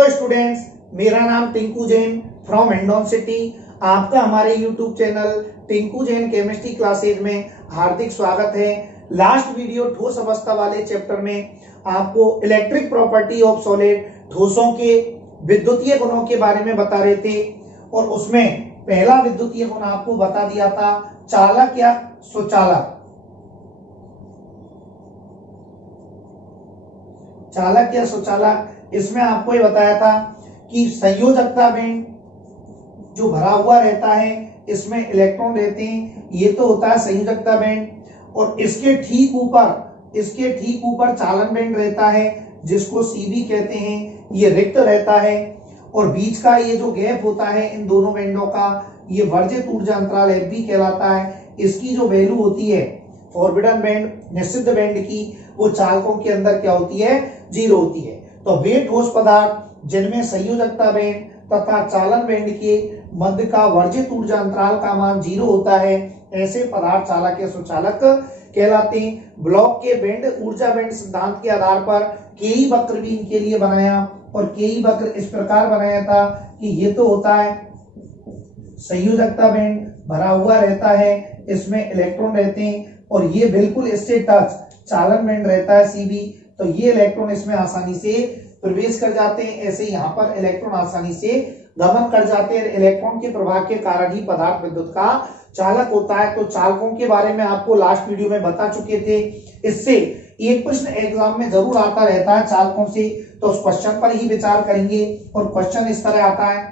Hello students, मेरा नाम Tinku Jain from Hindaun city. आपका हमारे YouTube channel Tinku Jain chemistry classes में हार्दिक स्वागत है। लास्ट वीडियो ठोस अवस्था वाले चैप्टर में आपको इलेक्ट्रिक प्रॉपर्टी ऑफ सॉलिड, ठोसों के विद्युतीय गुणों के बारे में बता रहे थे और उसमें पहला विद्युतीय गुण आपको बता दिया था चालक या सुचालक। चालक या सुचालक, इसमें आपको ये बताया था कि संयोजकता बैंड जो भरा हुआ रहता है इसमें इलेक्ट्रॉन रहते हैं, ये तो होता है संयोजकता बैंड। और इसके ठीक ऊपर चालन बैंड रहता है जिसको सीबी कहते हैं, ये रिक्त रहता है। और बीच का ये जो गैप होता है इन दोनों बैंडों का, ये वर्जित ऊर्जा अंतराल एफबी कहलाता है। इसकी जो वैल्यू होती है फॉरबिडन बैंड, निषिद्ध बैंड की, वो चालकों के अंदर क्या होती है, 0 होती है। तो वे ठोस पदार्थ जिनमें संयोजकता बैंड तथा चालन बैंड के मध्य का वर्जित ऊर्जा अंतराल का मान 0 होता है, ऐसे पदार्थ चालक या सुचालक कहलाते हैं। ब्लॉक के बैंड ऊर्जा बैंड सिद्धांत के आधार पर केई वक्र भी इनके लिए बनाया और केई वक्र इस प्रकार बनाया था कि ये तो होता है संयोजकता बैंड भरा हुआ रहता है, इसमें इलेक्ट्रॉन रहते हैं और ये बिल्कुल इससे टच चालन बैंड रहता है सीबी, तो ये इलेक्ट्रॉन इसमें आसानी से प्रवेश कर जाते हैं। ऐसे यहाँ पर इलेक्ट्रॉन आसानी से गमन कर जाते हैं। इलेक्ट्रॉन के प्रभाव के कारण ही पदार्थ विद्युत का चालक होता है। तो चालकों के बारे में आपको लास्ट वीडियो में बता चुके थे। इससे एक प्रश्न एग्जाम में जरूर आता रहता है चालकों से, तो उस क्वेश्चन पर ही विचार करेंगे। और क्वेश्चन इस तरह आता है,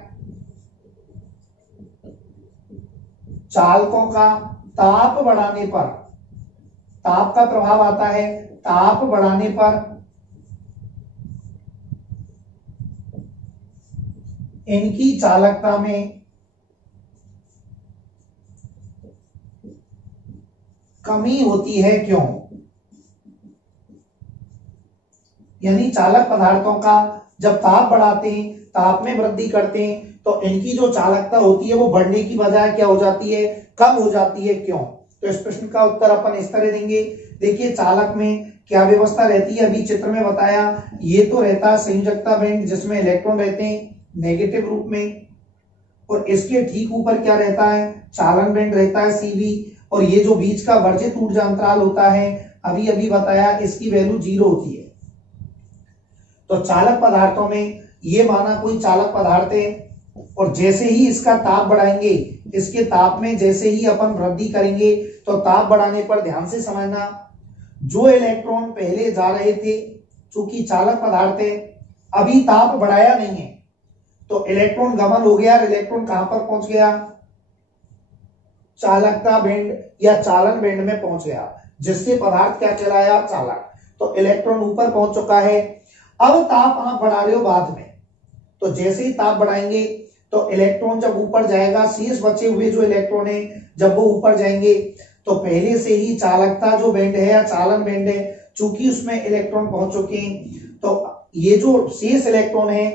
चालकों का ताप बढ़ाने पर, ताप का प्रभाव आता है, ताप बढ़ाने पर इनकी चालकता में कमी होती है, क्यों? यानी चालक पदार्थों का जब ताप बढ़ाते हैं, ताप में वृद्धि करते हैं, तो इनकी जो चालकता होती है वो बढ़ने की बजाय क्या हो जाती है, कम हो जाती है, क्यों? तो इस प्रश्न का उत्तर अपन इस तरह देंगे। देखिए चालक में क्या व्यवस्था रहती है, अभी चित्र में बताया। ये तो रहता है संयोजकता बैंड जिसमें इलेक्ट्रॉन रहते हैं नेगेटिव रूप में, और इसके ठीक ऊपर क्या रहता है, चालन बैंड रहता है सीबी। और ये जो बीच का वर्जित ऊर्जा अंतराल होता है, अभी अभी बताया, इसकी वैल्यू 0 होती है। तो चालक पदार्थों में ये माना कोई चालक पदार्थ है और जैसे ही इसका ताप बढ़ाएंगे, इसके ताप में जैसे ही अपन वृद्धि करेंगे, तो ताप बढ़ाने पर ध्यान से समझना, जो इलेक्ट्रॉन पहले जा रहे थे, चूंकि चालक पदार्थ है, अभी ताप बढ़ाया नहीं है, तो इलेक्ट्रॉन गमन हो गया। इलेक्ट्रॉन कहां पर पहुंच गया, चालकता बैंड या चालन बैंड में पहुंच गया, जिससे पदार्थ क्या कहलाया, चालक। तो इलेक्ट्रॉन ऊपर पहुंच चुका है। अब ताप आप बढ़ा रहे हो बाद में, तो जैसे ही ताप बढ़ाएंगे तो इलेक्ट्रॉन जब ऊपर जाएगा, शेष बचे हुए जो इलेक्ट्रॉन है जब वो ऊपर जाएंगे, तो पहले से ही चालकता जो बैंड है या चालन बैंड है, चूंकि उसमें इलेक्ट्रॉन पहुंच चुके हैं, तो ये जो शेष इलेक्ट्रॉन है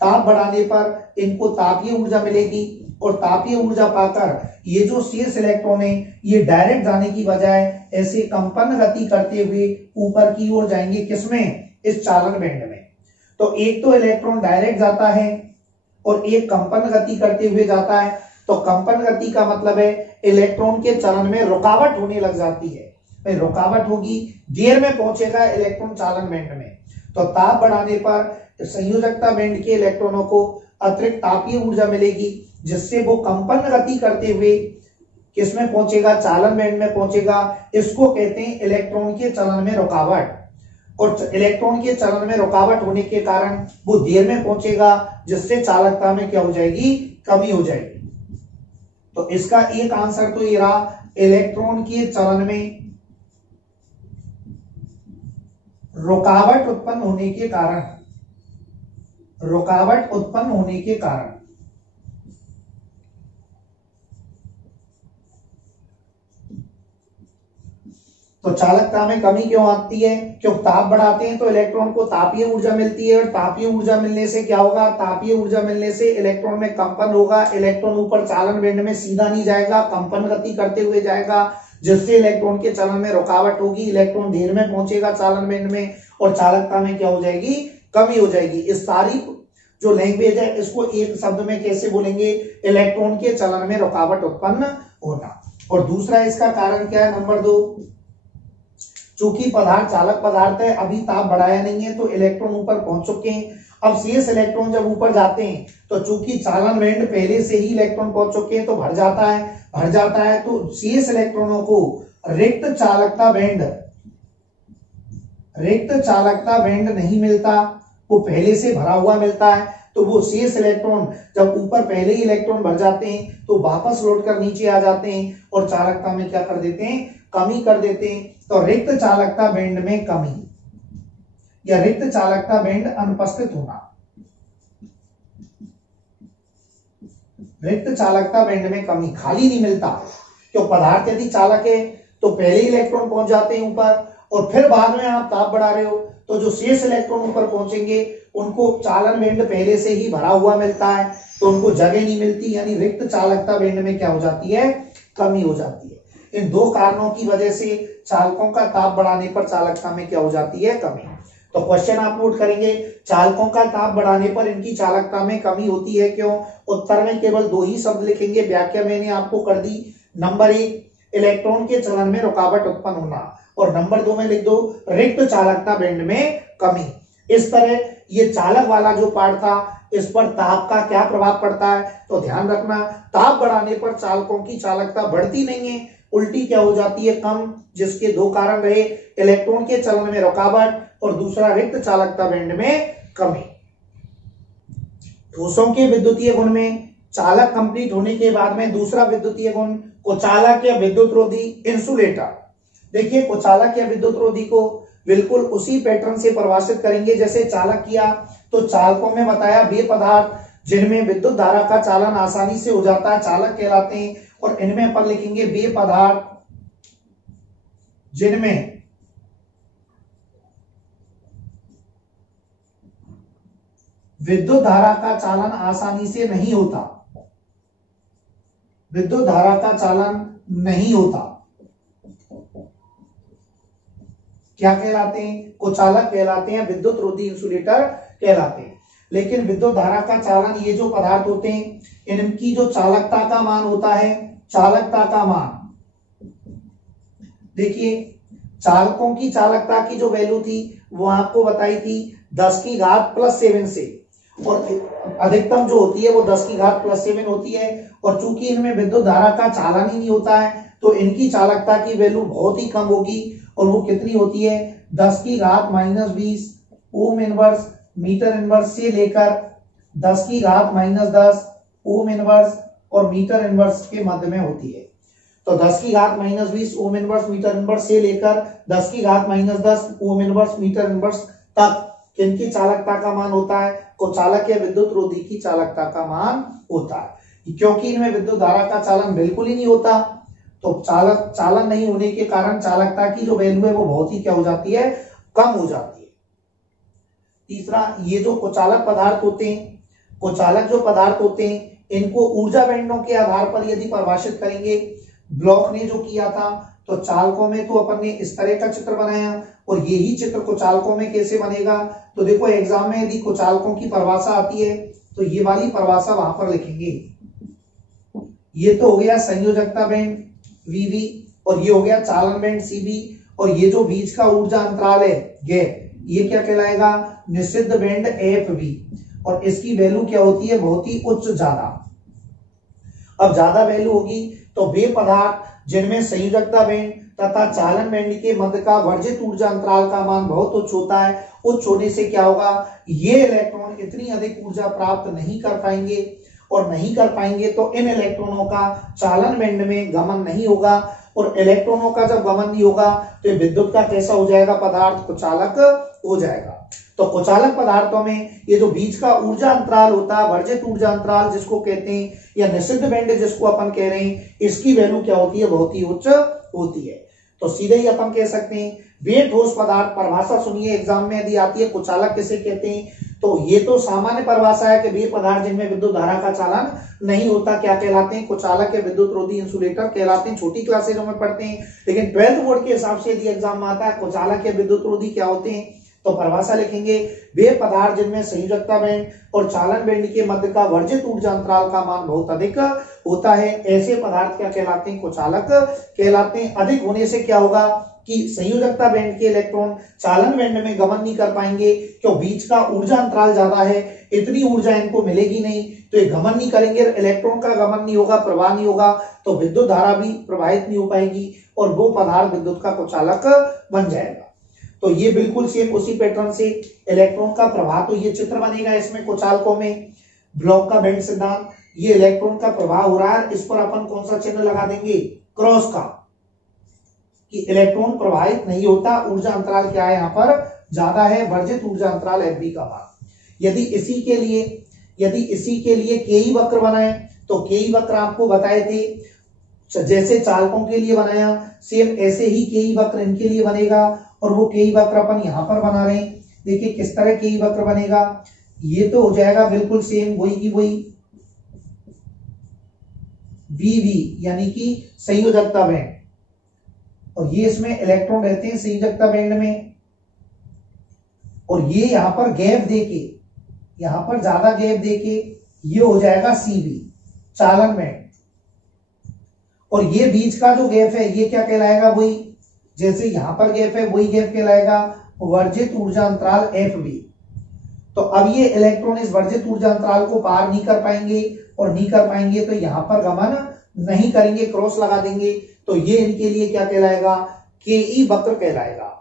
ताप बढ़ाने पर इनको तापीय ऊर्जा मिलेगी। और तापीय ऊर्जा पाकर ये जो शेष इलेक्ट्रॉन है ये डायरेक्ट जाने की बजाय ऐसे कंपन गति करते हुए ऊपर की ओर जाएंगे, किसमें, इस चालन बैंड में। तो एक तो इलेक्ट्रॉन डायरेक्ट जाता है और एक कंपन गति करते हुए जाता है। तो कंपन गति का मतलब है इलेक्ट्रॉन के चलन में रुकावट होने लग जाती है, रुकावट होगी, देर में पहुंचेगा इलेक्ट्रॉन चालन बैंड में। तो ताप बढ़ाने पर संयोजकता बैंड के इलेक्ट्रॉनों को अतिरिक्त तापीय ऊर्जा मिलेगी, जिससे वो कंपन गति करते हुए किसमें पहुंचेगा, चालन बैंड में पहुंचेगा। इसको कहते हैं इलेक्ट्रॉन के चलन में रुकावट। और इलेक्ट्रॉन के चलन में रुकावट होने के कारण वो देर में पहुंचेगा, जिससे चालकता में क्या हो जाएगी, कमी हो जाएगी। तो इसका एक आंसर तो ये रहा, इलेक्ट्रॉन के चलन में रुकावट उत्पन्न होने के कारण, रुकावट उत्पन्न होने के कारण। तो चालकता में कमी क्यों आती है, क्योंकि ताप बढ़ाते हैं तो इलेक्ट्रॉन को तापीय ऊर्जा मिलती है, और तापीय ऊर्जा मिलने से क्या होगा, तापीय ऊर्जा मिलने से इलेक्ट्रॉन में कंपन होगा। इलेक्ट्रॉन ऊपर चालन बैंड में सीधा नहीं जाएगा, कंपन गति करते हुए जाएगा, जिससे इलेक्ट्रॉन के चलन में रुकावट होगी, इलेक्ट्रॉन देर में पहुंचेगा चालन बैंड में और चालकता में क्या हो जाएगी, कमी हो जाएगी। इस सारी जो लैंग्वेज है इसको एक शब्द में कैसे बोलेंगे, इलेक्ट्रॉन के चलन में रुकावट उत्पन्न होना। और दूसरा इसका कारण क्या है, नंबर 2, चूंकि पदार्थ चालक पदार्थ है, अभी ताप बढ़ाया नहीं है तो इलेक्ट्रॉन ऊपर पहुंच चुके हैं। अब शेष इलेक्ट्रॉन जब ऊपर जाते हैं तो चूंकि चालन बैंड पहले से ही इलेक्ट्रॉन पहुंच चुके हैं तो भर जाता है तो शेष इलेक्ट्रॉनों को रिक्त चालकता बैंड नहीं मिलता, वो पहले से भरा हुआ मिलता है। तो वो शेष इलेक्ट्रॉन जब ऊपर पहले ही इलेक्ट्रॉन भर जाते हैं तो वापस लौट कर नीचे आ जाते हैं और चालकता में क्या कर देते हैं, कमी कर देते हैं। तो रिक्त चालकता बैंड में कमी या रिक्त चालकता बैंड अनुपस्थित होना, रिक्त चालकता बैंड में कमी, खाली नहीं मिलता। क्यों, पदार्थ यदि चालक है तो पहले ही इलेक्ट्रॉन पहुंच जाते हैं ऊपर और फिर बाद में आप ताप बढ़ा रहे हो तो जो शेष इलेक्ट्रॉन ऊपर पहुंचेंगे उनको चालन बैंड पहले से ही भरा हुआ मिलता है तो उनको जगह नहीं मिलती, यानी रिक्त चालकता बैंड में क्या हो जाती है, कमी हो जाती है। इन 2 कारणों की वजह से चालकों का ताप बढ़ाने पर चालकता में क्या हो जाती है, कमी। तो क्वेश्चन आप नोट करेंगे, चालकों का ताप बढ़ाने पर इनकी चालकता में कमी होती है, क्यों? उत्तर में केवल 2 ही शब्द लिखेंगे, व्याख्या मैंने आपको कर दी। नंबर 1 इलेक्ट्रॉन के चलन में रुकावट उत्पन्न होना और नंबर 2 में लिख दो रिक्त चालकता बैंड में कमी। इस तरह ये चालक वाला जो पार्ट था इस पर ताप का क्या प्रभाव पड़ता है, तो ध्यान रखना ताप बढ़ाने पर चालकों की चालकता बढ़ती नहीं है, उल्टी क्या हो जाती है, कम, जिसके 2 कारण रहे, इलेक्ट्रॉन के चलन में रुकावट और दूसरा रिक्त चालकता बैंड में कमी। ठोसों के विद्युतीय गुण में चालक कंप्लीट होने के बाद में दूसरा विद्युतीय गुण कुचालक या विद्युत रोधी इंसुलेटर। देखिए कुचालक या विद्युत रोधी को बिल्कुल उसी पैटर्न से परिभाषित करेंगे जैसे चालक किया। तो चालकों में बताया वे पदार्थ जिनमें विद्युत धारा का चालन आसानी से हो जाता है चालक कहलाते हैं, और इनमें अपन लिखेंगे वे पदार्थ जिनमें विद्युत धारा का चालन आसानी से नहीं होता, विद्युत धारा का चालन नहीं होता, क्या कहलाते हैं, कुचालक कहलाते हैं, विद्युत रोधी इंसुलेटर कहलाते हैं। लेकिन विद्युत धारा का चालन ये जो पदार्थ होते हैं इनकी जो चालकता का मान होता है, चालकता का मान, देखिए चालकों की चालकता की जो वैल्यू थी वो आपको बताई थी 10⁻+7 से, और अधिकतम जो होती है वो 10⁻+7 होती है। और चूंकि इनमें विद्युत धारा का चालन ही नहीं होता है तो इनकी चालकता की वैल्यू बहुत ही कम होगी, और वो कितनी होती है 10⁻⁻20 ओम इनवर्स मीटर इनवर्स से लेकर 10⁻−10 ओम इनवर्स और मीटर इनवर्स के मध्य में होती है। तो 10⁻−20 ओम इनवर्स मीटर इनवर्स से लेकर 10⁻−10 ओम इनवर्स मीटर इनवर्स तक किनकी चालकता का मान होता है, कुचालक या विद्युत रोधी की चालकता का मान होता है। क्योंकि इनमें विद्युत धारा का चालन बिल्कुल ही नहीं होता तो चालन नहीं होने के कारण चालकता की जो वैल्यू है वो बहुत ही क्या हो जाती है, कम हो जाती है। तीसरा, ये जो कुचालक पदार्थ होते हैं, कुचालक जो पदार्थ होते हैं इनको ऊर्जा बैंडों के आधार पर यदि परिभाषित करेंगे, ब्लॉक ने जो किया था तो चालकों में तो अपन ने इस तरह का चित्र बनाया, और यही चित्र कुचालकों में कैसे बनेगा, तो देखो एग्जाम में यदि कुचालकों की परिभाषा आती है तो ये वाली परिभाषा वहां पर लिखेंगे। ये तो हो गया संयोजकता बैंड VV, और ये हो गया चालन बैंड CB, और ये जो बीच का ऊर्जा अंतराल है गैप, ये क्या कहलाएगा, निषिद्ध बैंड FV, और इसकी वैल्यू क्या होती है, बहुत ही उच्च, ज्यादा। अब ज्यादा वैल्यू होगी तो वे पदार्थ जिनमें संयोजकता बैंड तथा चालन बैंड के मध्य का वर्जित ऊर्जा अंतराल का मान बहुत उच्च होता है। उच्च होने से क्या होगा, ये इलेक्ट्रॉन इतनी अधिक ऊर्जा प्राप्त नहीं कर पाएंगे, और नहीं कर पाएंगे तो इन इलेक्ट्रॉनों का चालन बैंड में गमन नहीं होगा, और इलेक्ट्रॉनों का जब गमन नहीं होगा तो विद्युत का कैसा हो जाएगा, पदार्थ कुचालक हो जाएगा। तो कुचालक पदार्थों में ये जो बीच का ऊर्जा अंतराल होता है, वर्जित ऊर्जा अंतराल जिसको कहते हैं, या निषिद्ध बैंड जिसको अपन कह रहे हैं, इसकी वैल्यू क्या होती है, बहुत ही उच्च होती है। तो सीधे ही अपन कह सकते हैं वे ठोस पदार्थ, परिभाषा सुनिए एग्जाम में यदि आती है, कुचालक किसे कहते हैं, तो ये तो सामान्य परिभाषा है कि वे पदार्थ जिनमें विद्युत धारा का चालन नहीं होता क्या कहलाते हैं, कुचालक या विद्युत रोधी इंसुलेटर कहलाते हैं। छोटी क्लासेज में पढ़ते हैं, लेकिन 12th बोर्ड के हिसाब से यदि एग्जाम में आता है कुचालक या विद्युत रोधी क्या होते हैं, तो परिभाषा लिखेंगे, वे पदार्थ जिनमें संयोजकता बैंड और चालन बैंड के मध्य का वर्जित ऊर्जा अंतराल का मान बहुत अधिक होता है, ऐसे पदार्थ क्या कहलाते हैं? कुचालक कहलाते हैं। अधिक होने से क्या होगा कि संयोजकता बैंड के इलेक्ट्रॉन चालन बैंड में गमन नहीं कर पाएंगे, क्यों? बीच का ऊर्जा अंतराल ज्यादा है, इतनी ऊर्जा इनको मिलेगी नहीं, तो ये गमन नहीं करेंगे, इलेक्ट्रॉन का गमन नहीं होगा, प्रवाह नहीं होगा, तो विद्युत धारा भी प्रवाहित नहीं हो पाएगी और वो पदार्थ विद्युत का कुचालक बन जाएगा। तो ये बिल्कुल सेम उसी पैटर्न से इलेक्ट्रॉन का प्रवाह, तो ये चित्र बनेगा इसमें कुचालकों में, ब्लॉक का बैंड सिद्धांत, ये इलेक्ट्रॉन का प्रवाह हो रहा है, इस पर अपन कौन सा चिन्ह लगा देंगे? क्रॉस का, कि इलेक्ट्रॉन प्रवाहित नहीं होता, ऊर्जा अंतराल क्या है यहाँ पर? ज्यादा है, वर्जित ऊर्जा अंतराल Fb का मान। यदि इसी के लिए केई वक्र बनाए, तो केई वक्र आपको बताए थे जैसे चालकों के लिए बनाया, सेम ऐसे ही केई वक्र इनके लिए बनेगा, और वो केई वक्र अपन यहां पर बना रहे हैं। देखिए किस तरह केई वक्र बनेगा, ये तो हो जाएगा बिल्कुल सेम वही की वही VV यानी कि संयोजकता बैंड, और ये इसमें इलेक्ट्रॉन रहते हैं संयोजकता बैंड में, और ये यहां पर गैप देके, यहां पर ज्यादा गैप देके ये हो जाएगा CV चालन बैंड, और ये बीच का जो गैप है ये क्या कहलाएगा? वही जैसे यहां पर गैप है वही गैप कहलाएगा वर्जित ऊर्जा अंतराल Fb। तो अब ये इलेक्ट्रॉन इस वर्जित ऊर्जा अंतराल को पार नहीं कर पाएंगे, और नहीं कर पाएंगे तो यहां पर गमन नहीं करेंगे, क्रॉस लगा देंगे, तो ये इनके लिए क्या कहलाएगा? केई वक्र कहलाएगा।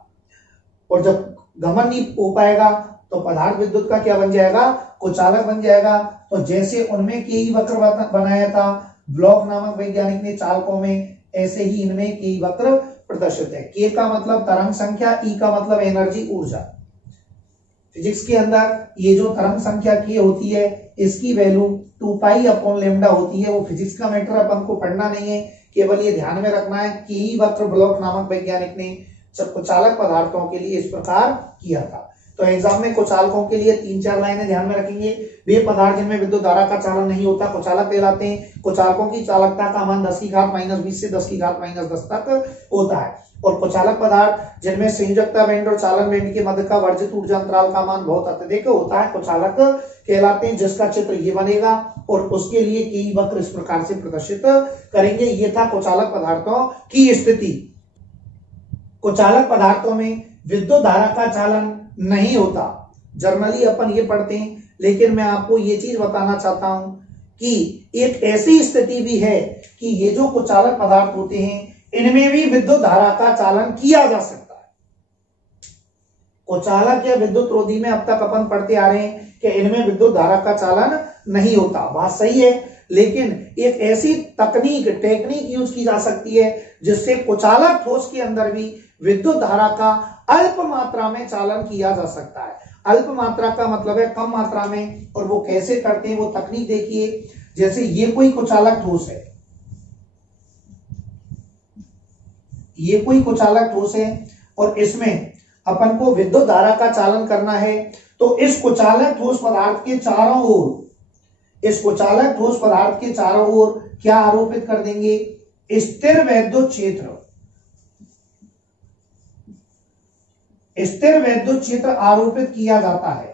और जब गमन नहीं हो पाएगा तो पदार्थ विद्युत का क्या बन जाएगा? कुचालक बन जाएगा। तो जैसे उनमें केई वक्र बनाया था ब्लॉक नामक वैज्ञानिक ने चालकों में, ऐसे ही इनमें केई वक्र प्रदर्शित है। के का मतलब तरंग संख्या, ई का मतलब एनर्जी ऊर्जा। फिजिक्स के अंदर ये जो तरंग संख्या के होती है इसकी वैल्यू 2 पाई अपॉन लैम्डा होती है। वो फिजिक्स का मैटर अपन को पढ़ना नहीं है, केवल ये ध्यान में रखना है कि ई वक्र ब्लॉक नामक वैज्ञानिक ने कुचालक पदार्थों के लिए इस प्रकार किया था। तो एग्जाम में कुचालकों के लिए 3-4 लाइनें ध्यान में रखेंगे। वे पदार्थ जिनमें विद्युत धारा का चालन नहीं होता कुचालक कहलाते हैं। कुचालकों की चालकता का मान 10⁻⁻20 से 10⁻⁻10 तक होता है। और कुचालक पदार्थ जिनमें संयोजकता बैंड और चालन बैंड के मध्य का वर्जित ऊर्जा अंतराल का मान बहुत अत्यधिक होता है कुचालक कहलाते हैं, जिसका चित्र ये बनेगा। और उसके लिए केई वक्र इस प्रकार से प्रदर्शित करेंगे। ये था कुचालक पदार्थों की स्थिति। कुचालक पदार्थों में विद्युत धारा का चालन नहीं होता, जर्नली अपन ये पढ़ते हैं, लेकिन मैं आपको ये चीज बताना चाहता हूं कि एक ऐसी स्थिति भी है कि ये जो कुचालक पदार्थ होते हैं इनमें भी विद्युत धारा का चालन किया जा सकता है। कुचालक या विद्युत रोधी में अब तक अपन पढ़ते आ रहे हैं कि इनमें विद्युत धारा का चालन नहीं होता, बात सही है, लेकिन एक ऐसी टेक्निक यूज की जा सकती है जिससे कुचालक ठोस के अंदर भी विद्युत धारा का अल्प मात्रा में चालन किया जा सकता है। अल्प मात्रा का मतलब है कम मात्रा में, और वो कैसे करते हैं वो तकनीक देखिए। जैसे ये कोई कुचालक ठोस है, ये कोई कुचालक ठोस है और इसमें अपन को विद्युत धारा का चालन करना है, तो इस कुचालक ठोस पदार्थ के चारों ओर, इस कुचालक ठोस पदार्थ के चारों ओर क्या आरोपित कर देंगे? स्थिर वैद्युत क्षेत्र। स्थिर वैद्युत क्षेत्र आरोपित किया जाता है।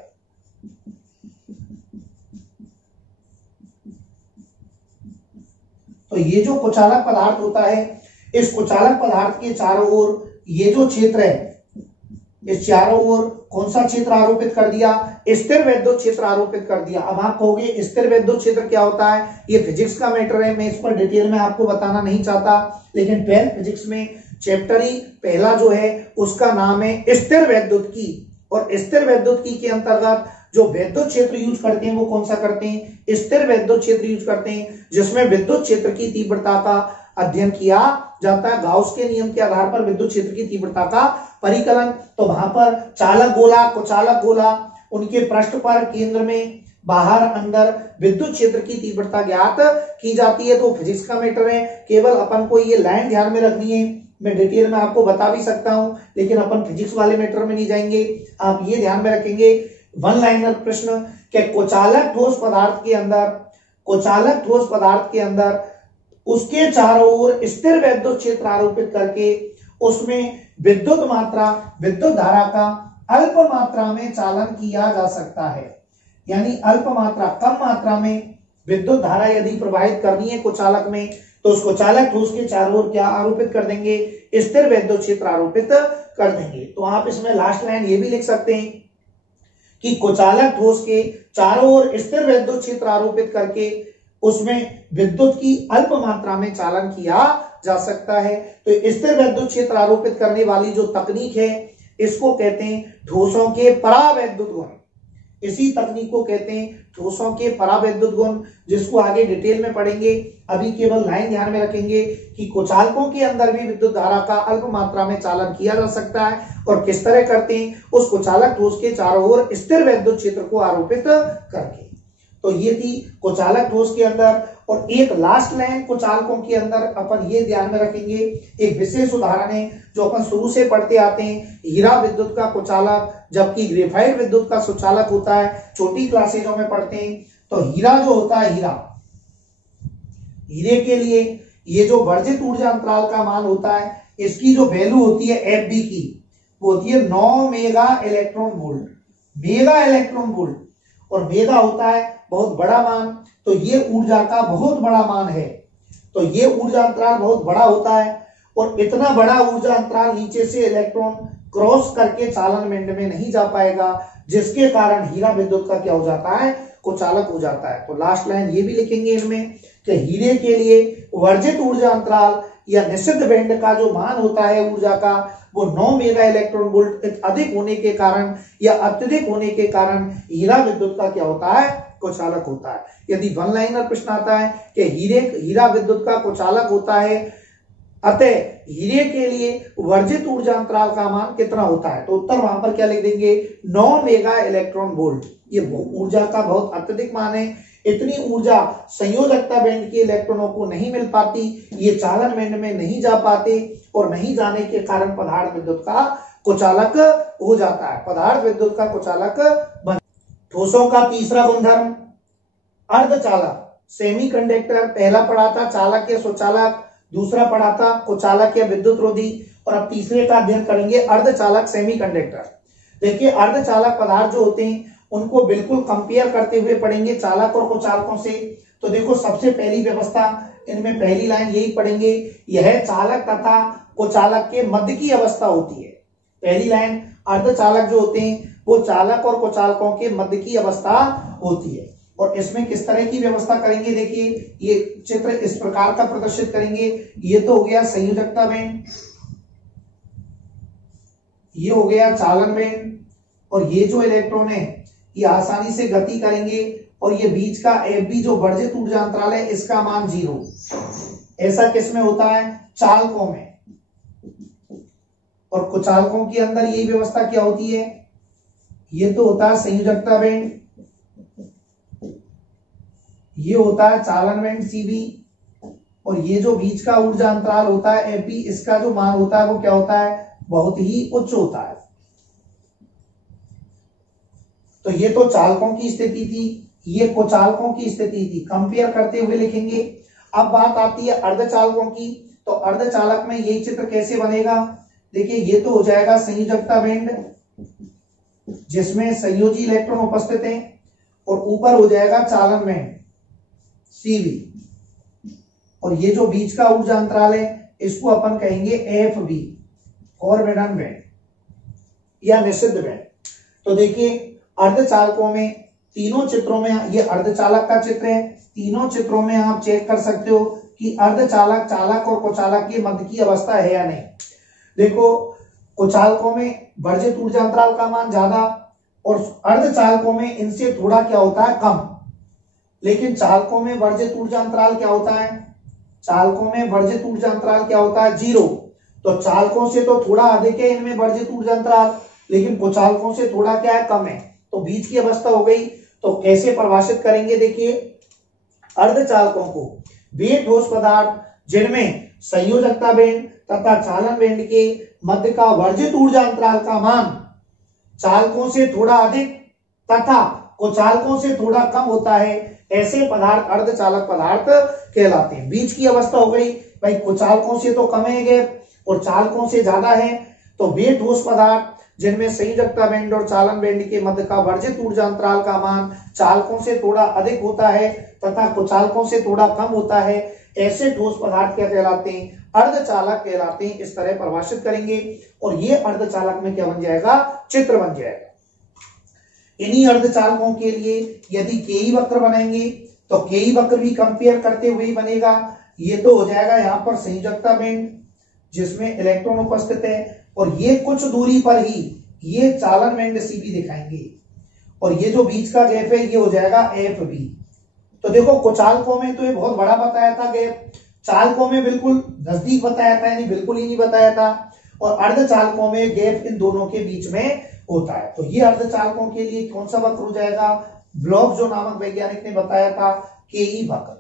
तो ये जो कुचालक पदार्थ होता है, इस कुचालक पदार्थ के चारों ओर ये जो क्षेत्र है, इस चारों ओर कौन सा क्षेत्र आरोपित कर दिया? स्थिर वैद्युत क्षेत्र आरोपित कर दिया। अब आप कहोगे स्थिर वैद्युत क्षेत्र क्या होता है? ये फिजिक्स का मैटर है, मैं इस पर डिटेल में आपको बताना नहीं चाहता, लेकिन 12th फिजिक्स में चैप्टर ही पहला जो है उसका नाम है स्थिर वैद्युतिकी। और स्थिर वैद्युतिकी के अंतर्गत जो विद्युत क्षेत्र यूज करते हैं वो कौन सा करते हैं? स्थिर वैद्युत क्षेत्र यूज करते हैं, जिसमें विद्युत क्षेत्र की तीव्रता का अध्ययन किया जाता है। गाउस के नियम के आधार पर विद्युत क्षेत्र की तीव्रता का परिकलन। तो वहां पर चालक गोला, कुचालक गोला, उनके पृष्ठ पर केंद्र में बाहर अंदर विद्युत क्षेत्र की तीव्रता ज्ञात की जाती है। तो फिजिक्स का मैटर है, केवल अपन को ये लाइन ध्यान में रखनी है। मैं डिटेल में आपको बता भी सकता हूं, लेकिन अपन फिजिक्स वाले मैटर में नहीं जाएंगे। आप ये ध्यान में रखेंगे, वन लाइनर प्रश्न, कि कुचालक ठोस पदार्थ के अंदर, कुचालक ठोस पदार्थ के अंदर उसके चारों ओर स्थिर वैद्युत क्षेत्र आरोपित करके उसमें विद्युत मात्रा, विद्युत धारा का अल्प मात्रा में चालन किया जा सकता है। यानी अल्प मात्रा, कम मात्रा में विद्युत धारा यदि प्रवाहित करनी है कुचालक में, तो उस कुचालक ठोस के चारों ओर क्या आरोपित कर देंगे, स्थिर विद्युत क्षेत्र आरोपित कर देंगे। तो आप इसमें लास्ट लाइन ये भी लिख सकते हैं कि कुचालक ठोस के चारों ओर स्थिर विद्युत क्षेत्र आरोपित करके उसमें विद्युत की अल्प मात्रा में चालन किया जा सकता है। तो स्थिर विद्युत क्षेत्र आरोपित करने वाली जो तकनीक है इसको कहते हैं ठोसों के परावैद्युत गुण। इसी तकनीक को कहते हैं ठोसों के परावैद्युत गुण, जिसको आगे डिटेल में पढ़ेंगे। अभी केवल लाइन ध्यान में रखेंगे कि कुचालकों के अंदर भी विद्युत धारा का अल्प मात्रा में चालन किया जा सकता है और किस तरह करते हैं, उस कुचालक ठोस के चारों ओर स्थिर विद्युत क्षेत्र को आरोपित करके। तो ये थी कुचालक ठोस के अंदर। और एक लास्ट लाइन कुचालकों के अंदर अपन ये ध्यान में रखेंगे, एक विशेष उदाहरण है जो अपन शुरू से पढ़ते आते हैं, हीरा विद्युत का कुचालक, जबकि ग्रेफाइट विद्युत का सुचालक होता है। छोटी क्लासेजों में पढ़ते हैं। तो हीरा जो होता है, हीरे के लिए ये जो वर्जित ऊर्जा अंतराल का मान होता है, इसकी जो वैल्यू होती है एफ बी की, वो होती है 9 mega electron volt. Mega electron volt, और मेगा होता है बहुत बड़ा मान, तो ये ऊर्जा का बहुत बड़ा मान है। तो ये ऊर्जा अंतराल बहुत बड़ा होता है और इतना बड़ा ऊर्जा अंतराल नीचे से इलेक्ट्रॉन क्रॉस करके चालन बैंड में नहीं जा पाएगा, जिसके कारण हीरा विद्युत का क्या हो जाता है, कुचालक हो जाता है। तो लास्ट लाइन ये भी लिखेंगे इनमें कि हीरे के लिए वर्जित ऊर्जा अंतराल या निषिद्ध बैंड का जो मान होता है ऊर्जा का, वो 9 मेगा इलेक्ट्रॉन वोल्ट अधिक होने के कारण या अत्यधिक होने के कारण हीरा विद्युत का क्या होता है, कुचालक होता है। यदि वन लाइनर प्रश्न आता है कि हीरा विद्युत का कुचालक होता है, अतः हीरे के लिए वर्जित ऊर्जा अंतराल का मान कितना होता है, तो उत्तर वहां पर क्या लिख देंगे, 9 मेगा इलेक्ट्रॉन वोल्ट। ये ऊर्जा का बहुत अत्यधिक मान है। इतनी ऊर्जा संयोजकता बैंड के इलेक्ट्रॉनों को नहीं मिल पाती, ये चालन बैंड में नहीं जा पाते और नहीं जाने के कारण पदार्थ विद्युत का कुचालक हो जाता है, पदार्थ विद्युत का कुचालक बन। ठोसों का तीसरा गुणधर्म अर्धचालक, सेमीकंडक्टर। पहला पढ़ा था चालक या सुचालक, दूसरा पढ़ा था कुचालक या विद्युत रोधी, और अब तीसरे का अध्ययन करेंगे अर्धचालक सेमीकंडक्टर। देखिए अर्धचालक पदार्थ जो होते हैं उनको बिल्कुल कंपेयर करते हुए पढ़ेंगे चालक और कुचालकों से। तो देखो सबसे पहली व्यवस्था, इनमें पहली लाइन यही पढ़ेंगे, यह चालक तथा कुचालक के मध्य की अवस्था होती है। पहली लाइन, अर्धचालक जो होते हैं वो चालक और कुचालकों के मध्य की अवस्था होती है। और इसमें किस तरह की व्यवस्था करेंगे, देखिए ये चित्र इस प्रकार का प्रदर्शित करेंगे। ये तो हो गया संयोजकता बैंड, ये हो गया चालन बैंड, और ये जो इलेक्ट्रॉन है ये आसानी से गति करेंगे, और ये बीच का एफ बी जो वर्जित ऊर्जा अंतराल है इसका मान 0। ऐसा किसमें होता है, चालकों में। और कुचालकों के अंदर यही व्यवस्था क्या होती है, ये तो होता है संयोजकता बैंड, ये होता है चालन बैंड सीबी, और ये जो बीच का ऊर्जा अंतराल होता है एफ बी, इसका जो मान होता है वो क्या होता है, बहुत ही उच्च होता है। तो ये तो चालकों की स्थिति थी, ये कुचालकों की स्थिति थी, कंपेयर करते हुए लिखेंगे। अब बात आती है अर्धचालकों की। तो अर्धचालक में यही चित्र कैसे बनेगा, देखिए ये तो हो जाएगा संयोजकता बैंड जिसमें संयोजी इलेक्ट्रॉन उपस्थित हैं, और ऊपर हो जाएगा चालन बैंड सीबी, और ये जो बीच का ऊर्जा अंतराल है इसको अपन कहेंगे एफ बी, फॉरबिडन बैंड या निषिद्ध बैंड। तो देखिए अर्धचालकों में तीनों चित्रों में, ये अर्धचालक का चित्र है, तीनों चित्रों में आप चेक कर सकते हो कि अर्धचालक चालक और कुचालक के मध्य की अवस्था है या नहीं। देखो कुचालकों में वर्जित ऊर्जा अंतराल का मान ज्यादा, और अर्धचालकों में इनसे थोड़ा क्या होता है, कम। लेकिन चालकों में वर्जित ऊर्जा अंतराल क्या होता है, चालकों में वर्जित ऊर्जा अंतराल क्या होता है, 0। तो चालकों से तो थोड़ा अधिक है इनमें वर्जित ऊर्जा अंतराल, लेकिन कुचालकों से थोड़ा क्या है, कम है। तो बीच की अवस्था हो गई। तो कैसे परिभाषित करेंगे, देखिए अर्धचालकों को वे ठोस पदार्थ जिनमें संयोजकता बैंड तथा चालन बैंड के मध्य का वर्जित ऊर्जा अंतराल का मान चालकों से थोड़ा अधिक तथा कुचालकों से थोड़ा कम होता है, ऐसे पदार्थ अर्धचालक पदार्थ कहलाते हैं। बीच की अवस्था हो गई, भाई कुचालकों से तो कम है गैप और चालकों से ज्यादा है, तो वे ठोस पदार्थ जिनमें संयोजकता बैंड और चालन बैंड के मध्य का वर्जित ऊर्जा अंतराल का मान चालकों से थोड़ा अधिक होता है तथा कुचालकों से थोड़ा कम होता है, ऐसे ठोस पदार्थ क्या कहलाते हैं? अर्धचालक कहलाते हैं। इस तरह परिभाषित करेंगे और ये अर्धचालक में क्या बन जाएगा? चित्र बन जाएगा। इन्हीं अर्धचालकों के लिए यदि केई वक्र बनाएंगे तो केई वक्र भी कंपेयर करते हुए ही बनेगा। ये तो हो जाएगा यहाँ पर संयोजकता बैंड जिसमें इलेक्ट्रॉन उपस्थित है, और ये कुछ दूरी पर ही ये चालन बैंड CB दिखाएंगे, और ये जो बीच का गैप है ये हो जाएगा FB। तो देखो कुचालकों में तो ये बहुत बड़ा बताया था गैप, चालकों में बिल्कुल नजदीक बताया था, यानी बिल्कुल ही नहीं बताया था, और अर्धचालकों में गैप इन दोनों के बीच में होता है। तो ये अर्धचालकों के लिए कौन सा वक्र हो जाएगा? ब्लॉक जो नामक वैज्ञानिक ने बताया था केई वक्र।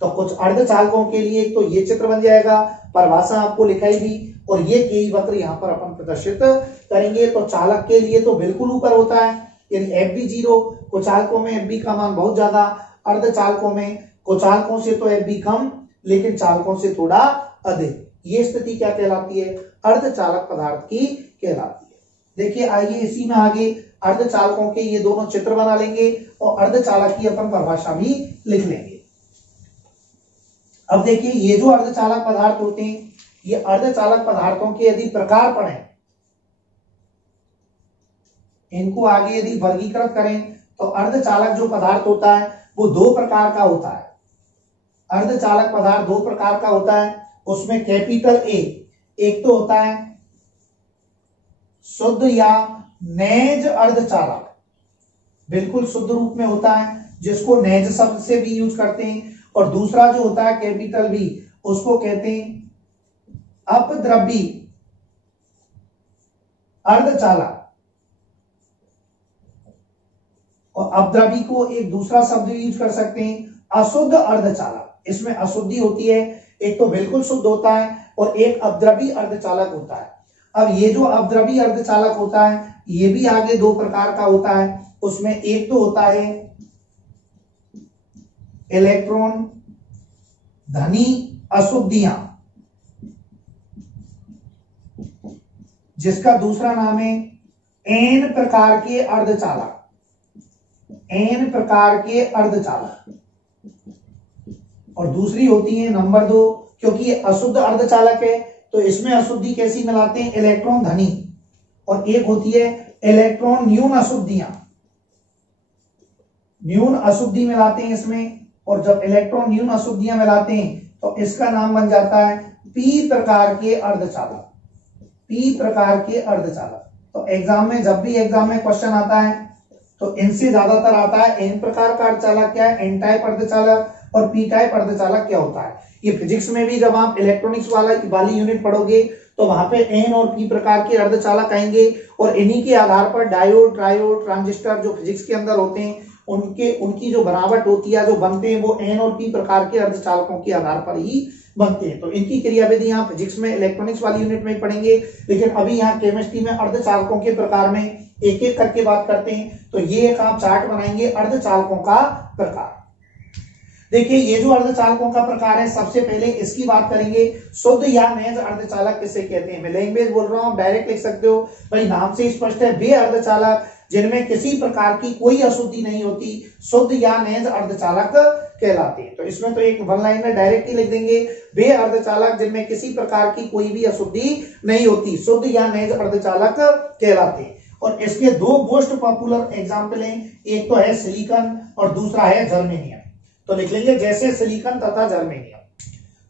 तो कुछ अर्धचालकों के लिए तो ये चित्र बन जाएगा, परिभाषा आपको लिखाई दी, और ये केई वक्र यहाँ पर अपन प्रदर्शित करेंगे। तो चालक के लिए तो बिल्कुल ऊपर होता है, यानी FB 0, कुचालकों में FB का मान बहुत ज्यादा, अर्धचालकों में कुचालकों से तो FB कम लेकिन चालकों से थोड़ा अधिक। ये स्थिति क्या कहलाती है? अर्धचालक पदार्थ की कहलाती है। देखिए आइए इसी में आगे अर्धचालकों के ये दोनों चित्र बना लेंगे और अर्धचालक की अपन परिभाषा भी लिख लेंगे। अब देखिए ये जो अर्धचालक पदार्थ होते हैं, ये अर्धचालक पदार्थों के यदि प्रकार पढ़ें, इनको आगे यदि वर्गीकृत करें तो अर्धचालक जो पदार्थ होता है वो दो प्रकार का होता है। अर्धचालक पदार्थ दो प्रकार का होता है, उसमें कैपिटल A एक तो होता है शुद्ध या नेज अर्धचालक, बिल्कुल शुद्ध रूप में होता है जिसको नेज शब्द से भी यूज करते हैं, और दूसरा जो होता है कैपिटल B उसको कहते हैं अपद्रव्य अर्धचालक। और अपद्रव्य को एक दूसरा शब्द यूज कर सकते हैं अशुद्ध अर्धचालक। इसमें अशुद्धि होती है, एक तो बिल्कुल शुद्ध होता है और एक अपद्रव्य अर्धचालक होता है। अब ये जो अपद्रव्य अर्धचालक होता है ये भी आगे दो प्रकार का होता है, उसमें एक तो होता है इलेक्ट्रॉन धनी अशुद्धियां, जिसका दूसरा नाम है एन प्रकार के अर्धचालक। एन प्रकार के अर्धचालक। और दूसरी होती है नंबर 2, क्योंकि ये अशुद्ध अर्धचालक है तो इसमें अशुद्धि कैसी मिलाते हैं? इलेक्ट्रॉन धनी। और एक होती है इलेक्ट्रॉन न्यून अशुद्धियां, न्यून अशुद्धि मिलाते हैं इसमें, और जब इलेक्ट्रॉन न्यून अशुद्धियां मिलाते हैं तो इसका नाम बन जाता है पी प्रकार के अर्धचालक। पी प्रकार के अर्धचालक। तो एग्जाम में जब भी एग्जाम में क्वेश्चन आता है तो इनसे ज्यादातर आता है एन प्रकार का अर्धचालक क्या है, एन टाइप अर्धचालक, और पी टाइप अर्धचालक क्या होता है। ये फिजिक्स में भी जब आप इलेक्ट्रॉनिक्स वाली यूनिट पढ़ोगे तो वहां पे एन और पी प्रकार के अर्धचालक आएंगे, और इन्हीं के आधार पर डायोड, ट्रायोड, ट्रांजिस्टर जो फिजिक्स के अंदर होते हैं उनकी जो बनावट होती है, जो बनते हैं, वो एन और पी प्रकार के अर्धचालकों के आधार पर ही बनते हैं। तो इनकी क्रियाविधि यहाँ फिजिक्स में इलेक्ट्रॉनिक्स वाली यूनिट में पढ़ेंगे, लेकिन अभी यहाँ केमिस्ट्री में अर्धचालकों के प्रकार में एक एक करके बात करते हैं। तो ये एक आप चार्ट बनाएंगे अर्धचालकों का प्रकार। देखिए ये जो अर्धचालकों का प्रकार है, सबसे पहले इसकी बात करेंगे। शुद्ध या नेज अर्धचालक किसे कहते हैं? मैं लैंग्वेज बोल रहा हूं, डायरेक्ट लिख सकते हो, भाई नाम से स्पष्ट है। वे अर्धचालक जिनमें किसी प्रकार की कोई अशुद्धि नहीं होती शुद्ध या नेज अर्धचालक कहलाते हैं। तो इसमें तो एक वन लाइनर डायरेक्ट ही लिख देंगे, वे अर्धचालक जिनमें किसी प्रकार की कोई भी अशुद्धि नहीं होती शुद्ध या नेज अर्धचालक कहलाते हैं। और इसके दो मोस्ट पॉपुलर एग्जाम्पल हैं, एक तो है सिलिकॉन और दूसरा है जर्मेनियम। तो लिख लेंगे जैसे सिलिकॉन तथा जर्मेनियम।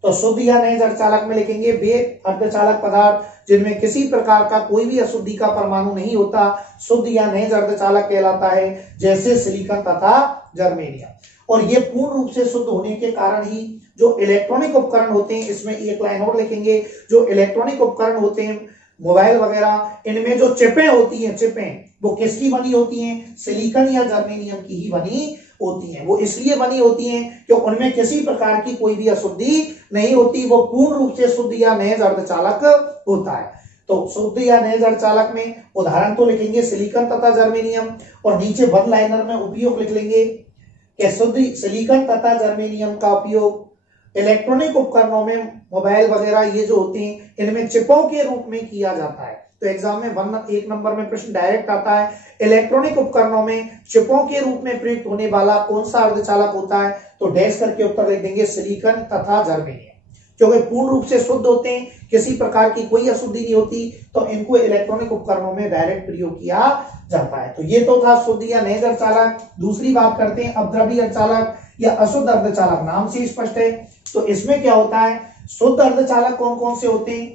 तो शुद्ध या नेज अर्धचालक में लिखेंगे वे अर्धचालक पदार्थ जिनमें किसी प्रकार का कोई भी अशुद्धि का परमाणु नहीं होता शुद्ध या नेज अर्धचालक कहलाता है, जैसे सिलिकॉन तथा जर्मेनियम। और ये पूर्ण रूप से शुद्ध होने के कारण ही जो इलेक्ट्रॉनिक उपकरण होते हैं, इसमें एक लाइन और लिखेंगे, जो इलेक्ट्रॉनिक उपकरण होते हैं मोबाइल वगैरह, इनमें जो चिपें होती हैं, चिपें वो किसकी बनी होती हैं? सिलिकॉन या जर्मेनियम की ही बनी होती हैं। वो इसलिए बनी होती हैं क्योंकि उनमें किसी प्रकार की कोई भी अशुद्धि नहीं होती, वो पूर्ण रूप से शुद्ध या नेज अर्धचालक होता है। तो शुद्ध या नेज अर्धचालक में उदाहरण तो लिखेंगे सिलिकॉन तथा जर्मेनियम, और नीचे वन लाइनर में उपयोग लिख लेंगे कि शुद्ध सिलिकॉन तथा जर्मेनियम का उपयोग इलेक्ट्रॉनिक उपकरणों में, मोबाइल वगैरह ये जो होते हैं, इनमें चिपों के रूप में किया जाता है, तो एग्जाम में 1 नंबर में प्रश्न डायरेक्ट आता है, इलेक्ट्रॉनिक उपकरणों में चिपों के रूप में प्रयुक्त होने वाला कौन सा अर्धचालक होता है, तो डैश करके उत्तर लिख देंगे सिलिकॉन तथा जर्मेनियम, क्योंकि पूर्ण रूप से शुद्ध होते हैं, किसी प्रकार की कोई अशुद्धि नहीं होती, तो इनको इलेक्ट्रॉनिक उपकरणों में डायरेक्ट प्रयोग किया जाता है। तो ये तो था शुद्ध या नैज अर्धचालक। दूसरी बात करते हैं अपद्रव्य अर्धचालक या अशुद्ध अर्धचालक। नाम से स्पष्ट है, तो इसमें क्या होता है, शुद्ध अर्धचालक कौन कौन से होते हैं,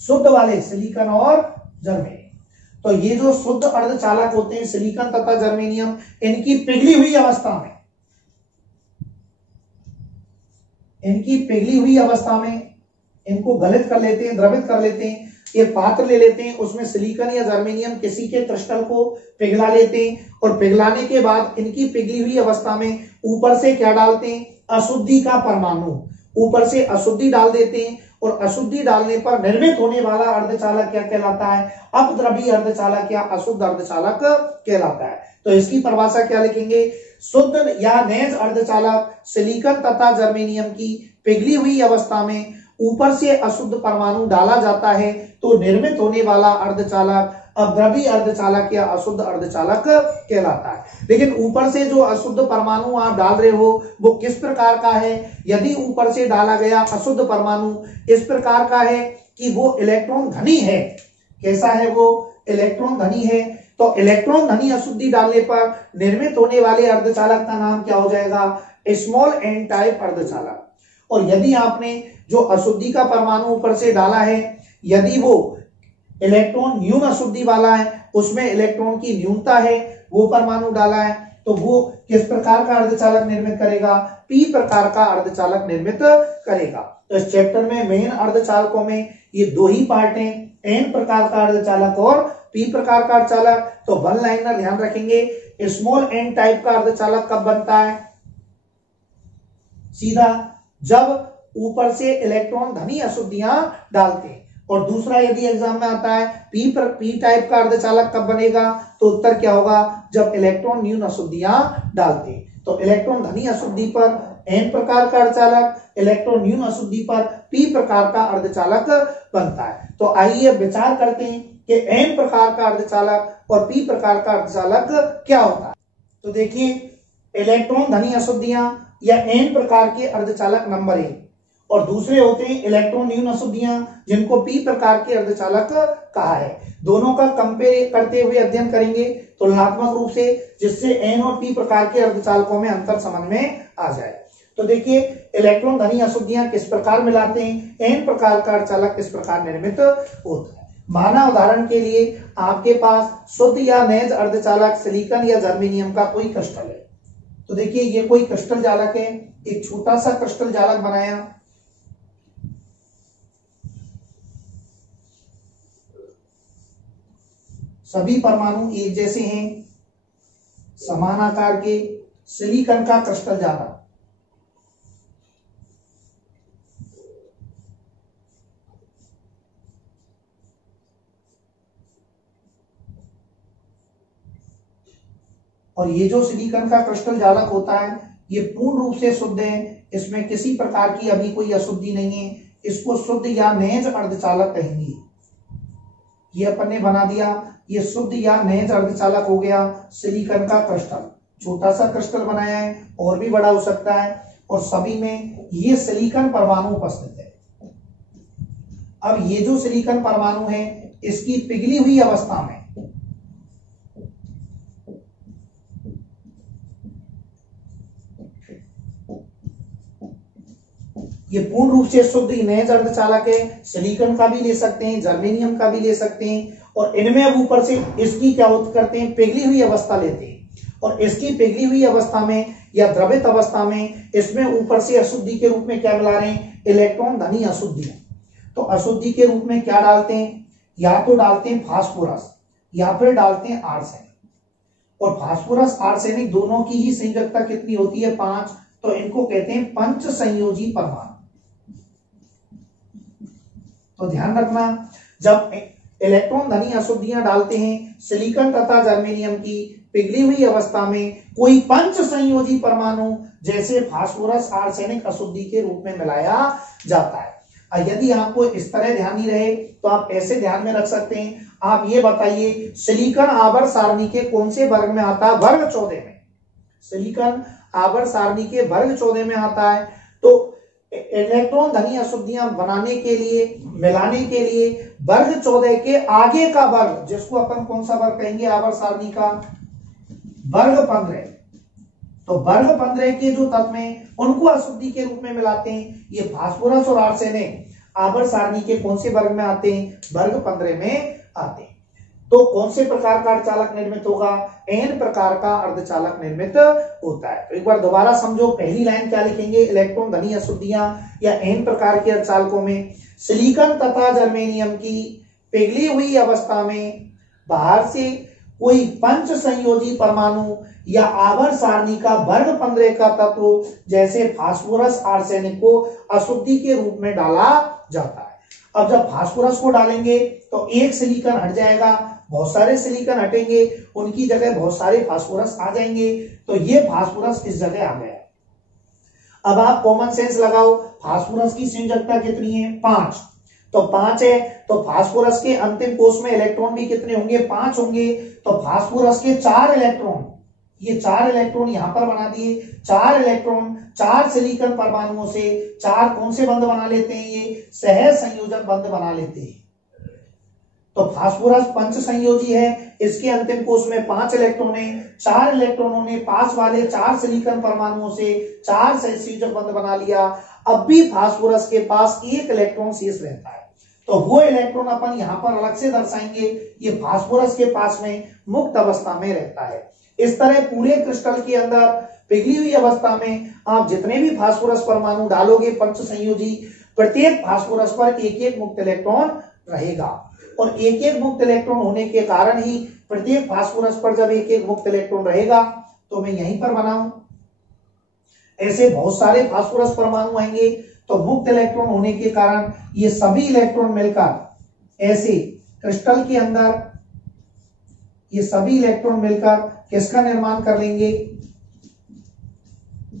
शुद्ध वाले सिलिकॉन और जर्मेनियम। तो ये जो शुद्ध अर्धचालक होते हैं सिलिकॉन तथा जर्मेनियम, इनकी पिघली हुई अवस्था में इनको गलित कर लेते हैं, द्रवित कर लेते हैं, एक पात्र ले लेते हैं, उसमें सिलिकॉन या जर्मेनियम किसी के क्रिस्टल को पिघला लेते हैं, और पिघलाने के बाद इनकी पिघली हुई अवस्था में ऊपर से क्या डालते हैं, अशुद्धि का परमाणु, ऊपर से अशुद्धि डाल देते हैं, और अशुद्धि डालने पर निर्मित होने वाला अर्धचालक क्या कहलाता है, अपद्रव्य अर्धचालक या अशुद्ध अर्धचालक कहलाता है। तो इसकी परिभाषा क्या लिखेंगे, शुद्ध या नैज अर्धचालक सिलिकॉन तथा जर्मेनियम की पिघली हुई अवस्था में ऊपर से अशुद्ध परमाणु डाला जाता है तो निर्मित होने वाला अर्धचालक अपद्रव्य अर्धचालक या अशुद्ध अर्धचालक कहलाता है। लेकिन ऊपर से जो अशुद्ध परमाणु आप डाल रहे हो वो किस प्रकार का है, यदि ऊपर से डाला गया अशुद्ध परमाणु इस प्रकार का है कि वो इलेक्ट्रॉन धनी है, कैसा है वो, इलेक्ट्रॉन धनी है, तो इलेक्ट्रॉन धनी अशुद्धि डालने पर निर्मित होने वाले अर्धचालक का नाम क्या हो जाएगा, स्मॉल एन टाइप अर्धचालक। और यदि आपने जो अशुद्धि का परमाणु ऊपर से डाला है, यदि वो इलेक्ट्रॉन न्यून अशुद्धि वाला है, उसमें इलेक्ट्रॉन की न्यूनता है, वो परमाणु डाला है, तो वो किस प्रकार का अर्धचालक निर्मित करेगा, पी प्रकार का अर्धचालक निर्मित करेगा। तो इस चैप्टर में मेन अर्धचालकों में ये दो ही पार्ट हैं, एन प्रकार का अर्धचालक और पी प्रकार का अर्धचालक। तो वन लाइनर ध्यान रखेंगे, स्मॉल एन टाइप का अर्धचालक कब बनता है, सीधा जब ऊपर से इलेक्ट्रॉन धनी अशुद्धियां डालते हैं। और दूसरा यदि एग्जाम में आता है पी टाइप का अर्धचालक कब बनेगा, तो उत्तर क्या होगा, जब इलेक्ट्रॉन न्यून अशुद्धियां डालते हैं। तो इलेक्ट्रॉन धनी अशुद्धि पर एन प्रकार का अर्धचालक, इलेक्ट्रॉन न्यून अशुद्धि पर पी प्रकार का अर्धचालक बनता है। तो आइए विचार करते हैं कि एन प्रकार का अर्धचालक और पी प्रकार का अर्धचालक क्या होता है। तो देखिए, इलेक्ट्रॉन धनी अशुद्धियां या एन प्रकार के अर्धचालक नंबर 1, और दूसरे होते हैं इलेक्ट्रॉन न्यून अशुद्धियां जिनको पी प्रकार के अर्धचालक कहा है। दोनों का कंपेयर करते हुए अध्ययन करेंगे तुलनात्मक रूप से, जिससे एन और पी प्रकार के अर्धचालकों में अंतर समझ में आ जाए। तो देखिए, इलेक्ट्रॉन धनी अशुद्धियां किस प्रकार मिलाते हैं, एन प्रकार का अर्धचालक किस प्रकार निर्मित होता है। माना उदाहरण के लिए आपके पास शुद्ध या नैज अर्धचालक सिलिकॉन या जर्मेनियम का कोई क्रिस्टल है। तो देखिए, ये कोई क्रिस्टल जालक है, एक छोटा सा क्रिस्टल जालक बनाया, सभी परमाणु एक जैसे हैं, समान आकार के, सिलिकॉन का क्रिस्टल जालक। और ये जो सिलिकॉन का क्रिस्टल जालक होता है ये पूर्ण रूप से शुद्ध है, इसमें किसी प्रकार की अभी कोई अशुद्धि नहीं है, इसको शुद्ध या नैज अर्धचालक कहेंगे। ये अपन ने बना दिया, ये शुद्ध या नैज अर्धचालक हो गया सिलिकॉन का क्रिस्टल। छोटा सा क्रिस्टल बनाया है, और भी बड़ा हो सकता है, और सभी में ये सिलिकॉन परमाणु उपस्थित है। अब ये जो सिलिकॉन परमाणु है इसकी पिघली हुई अवस्था में ये पूर्ण रूप से शुद्ध नैज अर्धचालक है, सिलिकॉन का भी ले सकते हैं, जर्मेनियम का भी ले सकते हैं, और इनमें अब ऊपर से इसकी क्या करते हैं, पिघली हुई अवस्था लेते हैं, और इसकी पिघली हुई अवस्था में या द्रवित अवस्था में इसमें ऊपर से अशुद्धि के रूप में क्या मिला रहे हैं, इलेक्ट्रॉन धनी अशुद्धियां। तो अशुद्धि के रूप में क्या डालते हैं, या तो डालते हैं फास्फोरस या फिर डालते हैं आर्सेनिक। और फास्फोरस आर्सेनिक दोनों की ही संयोजकता कितनी होती है, 5, तो इनको कहते हैं पंच संयोजी परमाणु। तो ध्यान रखना, जब इलेक्ट्रॉन धनी अशुद्धियां डालते हैं सिलिकॉन तथा जर्मेनियम की पिघली हुई अवस्था में कोई पंच संयोजी परमाणु जैसे फास्फोरस आर्सेनिक अशुद्धि के रूप में मिलाया जाता है। यदि आपको इस तरह ध्यान नहीं रहे तो आप ऐसे ध्यान में रख सकते हैं। आप ये बताइए सिलिकॉन आवर्त सारणी के कौन से वर्ग में आता है? वर्ग 14 में। सिलिकॉन आवर्त सारणी के वर्ग 14 में आता है। तो इलेक्ट्रॉन धनी अशुद्धियां बनाने के लिए, मिलाने के लिए वर्ग 14 के आगे का वर्ग, जिसको अपन कौन सा वर्ग कहेंगे आवर्त सारणी का? वर्ग 15। तो वर्ग 15 के जो तत्व हैं उनको अशुद्धि के रूप में मिलाते हैं। ये फास्फोरस और आर्सेनिक आवर्त सारणी के कौन से वर्ग में आते हैं? वर्ग 15 में आते हैं। तो कौन से प्रकार का अर्धचालक निर्मित होगा? एन प्रकार का अर्धचालक निर्मित होता है। तो एक बार दोबारा समझो, पहली लाइन क्या लिखेंगे? इलेक्ट्रॉन धनी अशुद्धियां या एन प्रकार के अर्धचालकों में सिलिकॉन तथा जर्मेनियम की पिघली हुई अवस्था में बाहर से कोई पंच संयोजी परमाणु या आवर्त सारणी का वर्ग 15 का तत्व जैसे फास्फोरस, आर्सेनिक को अशुद्धि के रूप में डाला जाता है। अब जब फास्फोरस को डालेंगे तो एक सिलिकॉन हट जाएगा, बहुत सारे सिलिकॉन हटेंगे, उनकी जगह बहुत सारे फास्फोरस आ जाएंगे। तो ये फास्फोरस इस जगह आ गया। अब आप कॉमन सेंस लगाओ, फास्फोरस की संयोजकता कितनी है? 5। तो 5 है, तो फास्फोरस के अंतिम कोष में इलेक्ट्रॉन भी कितने होंगे? 5 होंगे। तो फास्फोरस के 4 इलेक्ट्रॉन, ये 4 इलेक्ट्रॉन यहां पर बना दिए। 4 इलेक्ट्रॉन 4 सिलिकॉन परमाणुओं से 4 कौन से बंध बना लेते हैं? ये सह संयोजक बंध बना लेते हैं। तो फास्फोरस पंच संयोजी है, इसके अंतिम कोष में 5 इलेक्ट्रॉन है। 4 इलेक्ट्रॉनों ने पास वाले 4 सिलिकॉन परमाणुओं से 4 संयोजक बंध बना लिया। अब भी फास्फोरस के पास 1 इलेक्ट्रॉन शेष रहता है। तो वो इलेक्ट्रॉन अपन यहां पर अलग से दर्शाएंगे। ये फास्फोरस के पास में मुक्त अवस्था में रहता है। इस तरह पूरे क्रिस्टल के अंदर पिघली हुई अवस्था में आप जितने भी फास्फोरस परमाणु डालोगे पंच संयोजी, प्रत्येक फास्फोरस पर एक एक मुक्त इलेक्ट्रॉन रहेगा। और एक एक मुक्त इलेक्ट्रॉन होने के कारण ही प्रत्येक फास्फोरस पर जब एक एक मुक्त इलेक्ट्रॉन रहेगा, तो मैं यहीं पर बनाऊं, ऐसे बहुत सारे फास्फोरस परमाणु आएंगे। तो मुक्त इलेक्ट्रॉन होने के कारण ये सभी इलेक्ट्रॉन मिलकर ऐसे क्रिस्टल के अंदर ये सभी इलेक्ट्रॉन मिलकर किसका निर्माण कर लेंगे?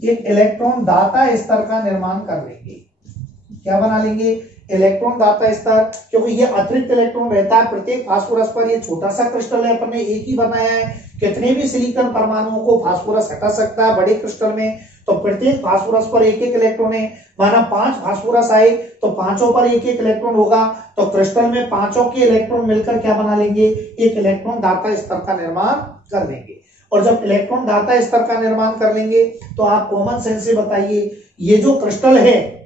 एक इलेक्ट्रॉन दाता स्तर का निर्माण कर लेंगे। क्या बना लेंगे? इलेक्ट्रॉन दाता स्तर। क्योंकि ये अतिरिक्त इलेक्ट्रॉन रहता है प्रत्येक फास्फोरस पर। ये छोटा सा क्रिस्टल है, अपन ने एक ही बनाया है। कितने भी सिलिकॉन परमाणुओं को फास्फोरस हटा सकता है बड़े क्रिस्टल में। तो प्रत्येक फास्फोरस पर एक एक इलेक्ट्रॉन है। माना 5 फास्फोरस आए तो पांचों पर एक एक इलेक्ट्रॉन होगा। तो क्रिस्टल में पांचों के इलेक्ट्रॉन मिलकर क्या बना लेंगे? एक इलेक्ट्रॉन दाता स्तर का निर्माण कर लेंगे। और जब इलेक्ट्रॉन दाता स्तर का निर्माण कर लेंगे तो आप कॉमन सेंस से बताइए, ये जो क्रिस्टल है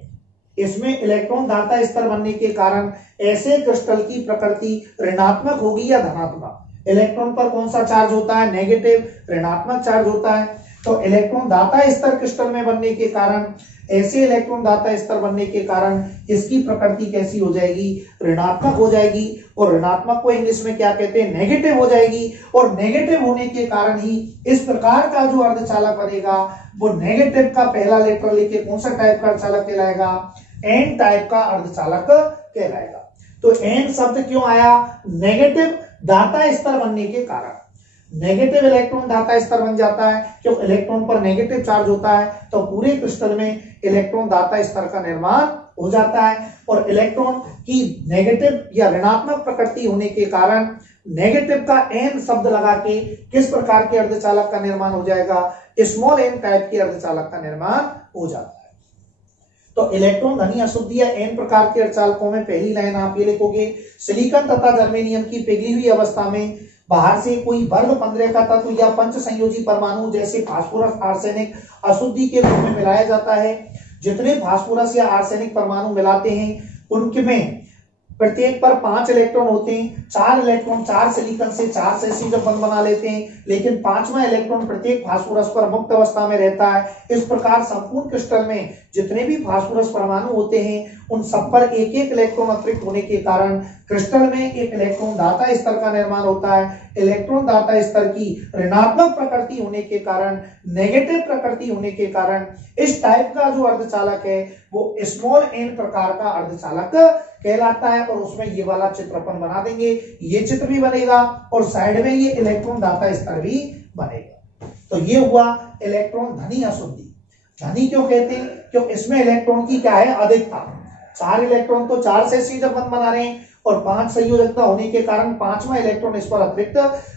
इसमें इलेक्ट्रॉन दाता स्तर बनने के कारण ऐसे क्रिस्टल की प्रकृति ऋणात्मक होगी या धनात्मक? इलेक्ट्रॉन पर कौन सा चार्ज होता है? नेगेटिव, ऋणात्मक चार्ज होता है। तो इलेक्ट्रॉन दाता स्तर क्रिस्टल में बनने के कारण, ऐसे इलेक्ट्रॉन दाता स्तर बनने के कारण इसकी प्रकृति कैसी हो जाएगी? ऋणात्मक हो जाएगी। और ऋणात्मक को इंग्लिश में क्या कहते हैं? नेगेटिव हो जाएगी। और नेगेटिव होने के कारण ही इस प्रकार का जो अर्धचालक बनेगा वो नेगेटिव का पहला लेटर लेके कौन सा टाइप का अर्धचालक कहलाएगा? एन टाइप का अर्धचालक कहलाएगा। तो एन शब्द क्यों आया? नेगेटिव दाता स्तर बनने के कारण। नेगेटिव इलेक्ट्रॉन दाता स्तर बन जाता है। क्योंकि इलेक्ट्रॉन पर नेगेटिव चार्ज होता है तो पूरे क्रिस्टल में इलेक्ट्रॉन दाता स्तर का निर्माण हो जाता है। और इलेक्ट्रॉन की नेगेटिव या ऋणात्मक प्रकृति होने के कारण नेगेटिव का एन शब्द लगा के किस प्रकार के अर्धचालक का निर्माण हो जाएगा? स्मॉल एन टाइप के अर्धचालक का निर्माण हो जाता है। तो इलेक्ट्रॉन धनी अशुद्धि या एन प्रकार के अर्धचालकों में पहली लाइन आप ये लिखोगे, सिलिकॉन तथा जर्मेनियम की पिघली हुई अवस्था में बाहर से कोई वर्ग 15 का तत्व या पंच संयोजी परमाणु जैसे फास्फोरस, आर्सेनिक अशुद्धि के रूप में मिलाया जाता है। जितने फास्फोरस या आर्सेनिक परमाणु मिलाते हैं उनके में प्रत्येक पर 5 इलेक्ट्रॉन होते हैं। 4 इलेक्ट्रॉन 4 सिलिकॉन से 4 संयोजक बंध बना लेते हैं, लेकिन 5वां इलेक्ट्रॉन प्रत्येक फास्फोरस पर मुक्त अवस्था में रहता है। इस प्रकार संपूर्ण क्रिस्टल में जितने भी फास्फोरस परमाणु होते हैं उन सब पर एक एक इलेक्ट्रॉन अतिरिक्त होने के कारण क्रिस्टल में एक इलेक्ट्रॉन दाता स्तर का निर्माण होता है। इलेक्ट्रॉन दाता स्तर की ऋणात्मक प्रकृति होने के कारण, नेगेटिव प्रकृति होने के कारण इस टाइप का जो अर्धचालक है वो स्मॉल एन प्रकार का अर्धचालक कहलाता है। और उसमें ये वाला चित्र अपन बना देंगे, ये चित्र भी बनेगा और साइड में ये इलेक्ट्रॉन दाता स्तर भी बनेगा। तो ये हुआ इलेक्ट्रॉन धनी अशुद्धि। धनी क्यों कहते हैं? क्योंकि इसमें इलेक्ट्रॉन की क्या है? अधिकता। 4 इलेक्ट्रॉन तो 4 से संयोजक बंध बना रहे हैं और 5 संयोजकता होने के कारण 5वां इलेक्ट्रॉन इस पर अतिरिक्त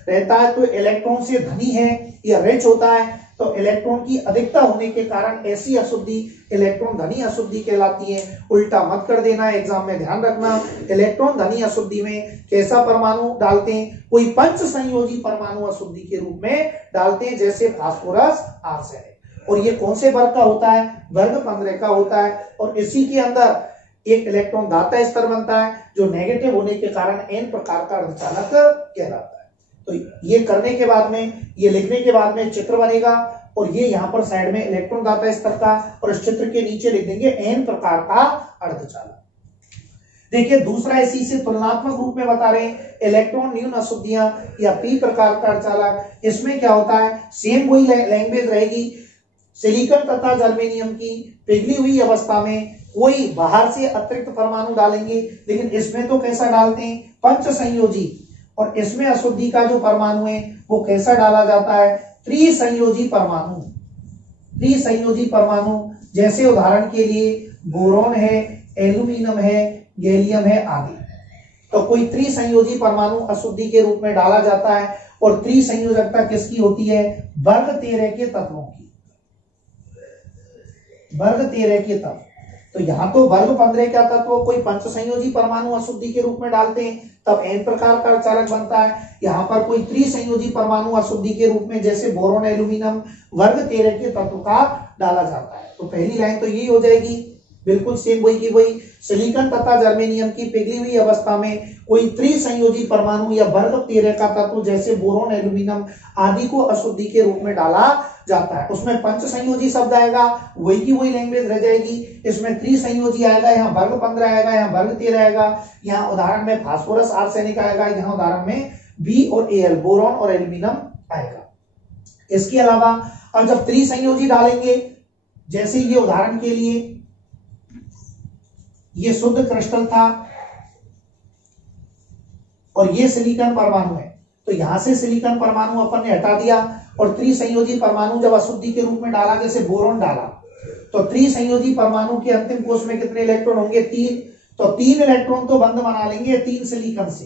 रहता है, तो इलेक्ट्रॉन से धनी है या रिच होता है, तो इलेक्ट्रॉन की अधिकता होने के कारण ऐसी अशुद्धि इलेक्ट्रॉन धनी अशुद्धि कहलाती है। उल्टा मत कर देना, एग्जाम में ध्यान रखना। इलेक्ट्रॉन धनी अशुद्धि में कैसा परमाणु डालते हैं, कोई पंच संयोजी परमाणु अशुद्धि के रूप में डालते हैं, जैसे फास्फोरस आर्सेनिक। और ये कौन से वर्ग का होता है, वर्ग 15 का होता है। और इसी के अंदर एक इलेक्ट्रॉन दाता स्तर बनता है जो नेगेटिव होने के कारण एन प्रकार का अर्धचालक कहलाता है। तो ये करने के बाद में, ये लिखने के बाद में चित्र बनेगा और ये यहाँ पर साइड में इलेक्ट्रॉन दाता स्तर का, और इस चित्र के नीचे लिख देंगे एन प्रकार का अर्धचालक। देखिए दूसरा इसी से तुलनात्मक रूप में बता रहे हैं, इलेक्ट्रॉन न्यून अशुद्धियां या पी प्रकार का अर्धचालक। इसमें क्या होता है, सेम वही लैंग्वेज रहेगी। सिलिकॉन तथा जर्मेनियम की पिघली हुई अवस्था में कोई बाहर से अतिरिक्त परमाणु डालेंगे, लेकिन इसमें तो कैसा डालते हैं, पंच संयोजी। और इसमें अशुद्धि का जो परमाणु है वो कैसा डाला जाता है, त्रिसंयोजी परमाणु। त्रिसंयोजी परमाणु जैसे उदाहरण के लिए बोरॉन है, एल्यूमिनियम है, गैलियम है आदि। तो कोई त्रिसंयोजी परमाणु अशुद्धि के रूप में डाला जाता है। और त्रिसंयोजकता किसकी होती है, वर्ग 13 के तत्वों की, वर्ग 13 के तत्व। तो यहाँ तो वर्ग 15 का तत्व कोई पंच संयोजी परमाणु अशुद्धि के रूप में डालते हैं तब एन प्रकार का अर्धचालक बनता है। यहाँ पर कोई त्रिसंयोजी परमाणु अशुद्धि के रूप में जैसे बोरोन एल्यूमिनियम वर्ग 13 के तत्व का डाला जाता है। तो पहली लाइन तो यही हो जाएगी, बिल्कुल सेम वही की वही। सिलिकॉन तथा जर्मेनियम की पिघली हुई अवस्था में कोई त्रिसंयोजी परमाणु या वर्ग 13 का तत्व जैसे बोरोन एल्यूमिनियम आदि को अशुद्धि के रूप में डाला जाता है। उसमें पंच संयोजी शब्द आएगा, वही की वही लैंग्वेज रह जाएगी। इसमें त्रिसंयोजी आएगा, यहाँ वर्ग 15 आएगा, यहाँ वर्ग 13 आएगा। यहाँ उदाहरण में फास्फोरस आर्सेनिक आएगा, यहाँ उदाहरण में बी और एल बोरोन और एल्यूमिनियम आएगा। इसके अलावा अब जब त्रिसंयोजी डालेंगे, जैसे ये उदाहरण के लिए ये शुद्ध क्रिस्टल था और ये सिलिकॉन परमाणु है, तो यहां से सिलिकॉन परमाणु अपन ने हटा दिया और त्रिसंयोजी परमाणु जब अशुद्धि के रूप में डाला, जैसे बोरोन डाला, तो त्रिसंयोजी परमाणु के अंतिम कोष में कितने इलेक्ट्रॉन होंगे, 3। तो 3 इलेक्ट्रॉन तो बंद बना लेंगे 3 सिलिकॉन से,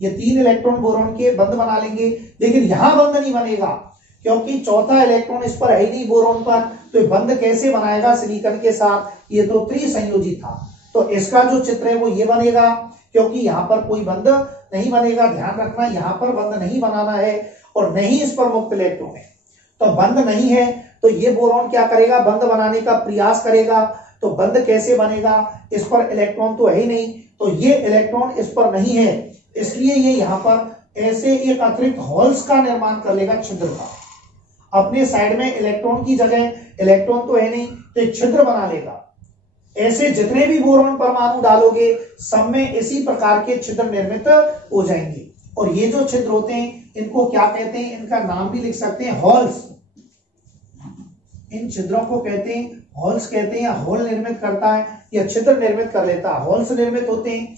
ये 3 इलेक्ट्रॉन बोरोन के बंद बना लेंगे। लेकिन यहां बंद नहीं बनेगा क्योंकि चौथा इलेक्ट्रॉन इस पर है ही नहीं बोरोन पर, तो बंद कैसे बनाएगा सिलिकॉन के साथ, ये तो त्रिसंयोजी था। तो इसका जो चित्र है वो ये बनेगा, क्योंकि यहां पर कोई बंद नहीं बनेगा। ध्यान रखना, यहां पर बंद नहीं बनाना है और नहीं इस पर मुक्त इलेक्ट्रॉन है, तो बंद नहीं है। तो ये बोरॉन क्या करेगा, बंद बनाने का प्रयास करेगा। तो बंद कैसे बनेगा, इस पर इलेक्ट्रॉन तो है ही नहीं, तो ये इलेक्ट्रॉन इस पर नहीं है, इसलिए ये यहां पर ऐसे एक अतिरिक्त होल्स का निर्माण कर लेगा, छिद्र का। अपने साइड में इलेक्ट्रॉन की जगह इलेक्ट्रॉन तो है नहीं, तो एक छिद्र बना लेगा। ऐसे जितने भी बोरॉन परमाणु डालोगे सब में इसी प्रकार के छिद्र निर्मित हो जाएंगे। और ये जो छिद्र होते हैं इनको क्या कहते हैं, इनका नाम भी लिख सकते हैं, हॉल्स। इन छिद्रों को कहते हैं हॉल्स कहते हैं, या होल निर्मित करता है या छिद्र निर्मित कर लेता है, हॉल्स निर्मित होते हैं।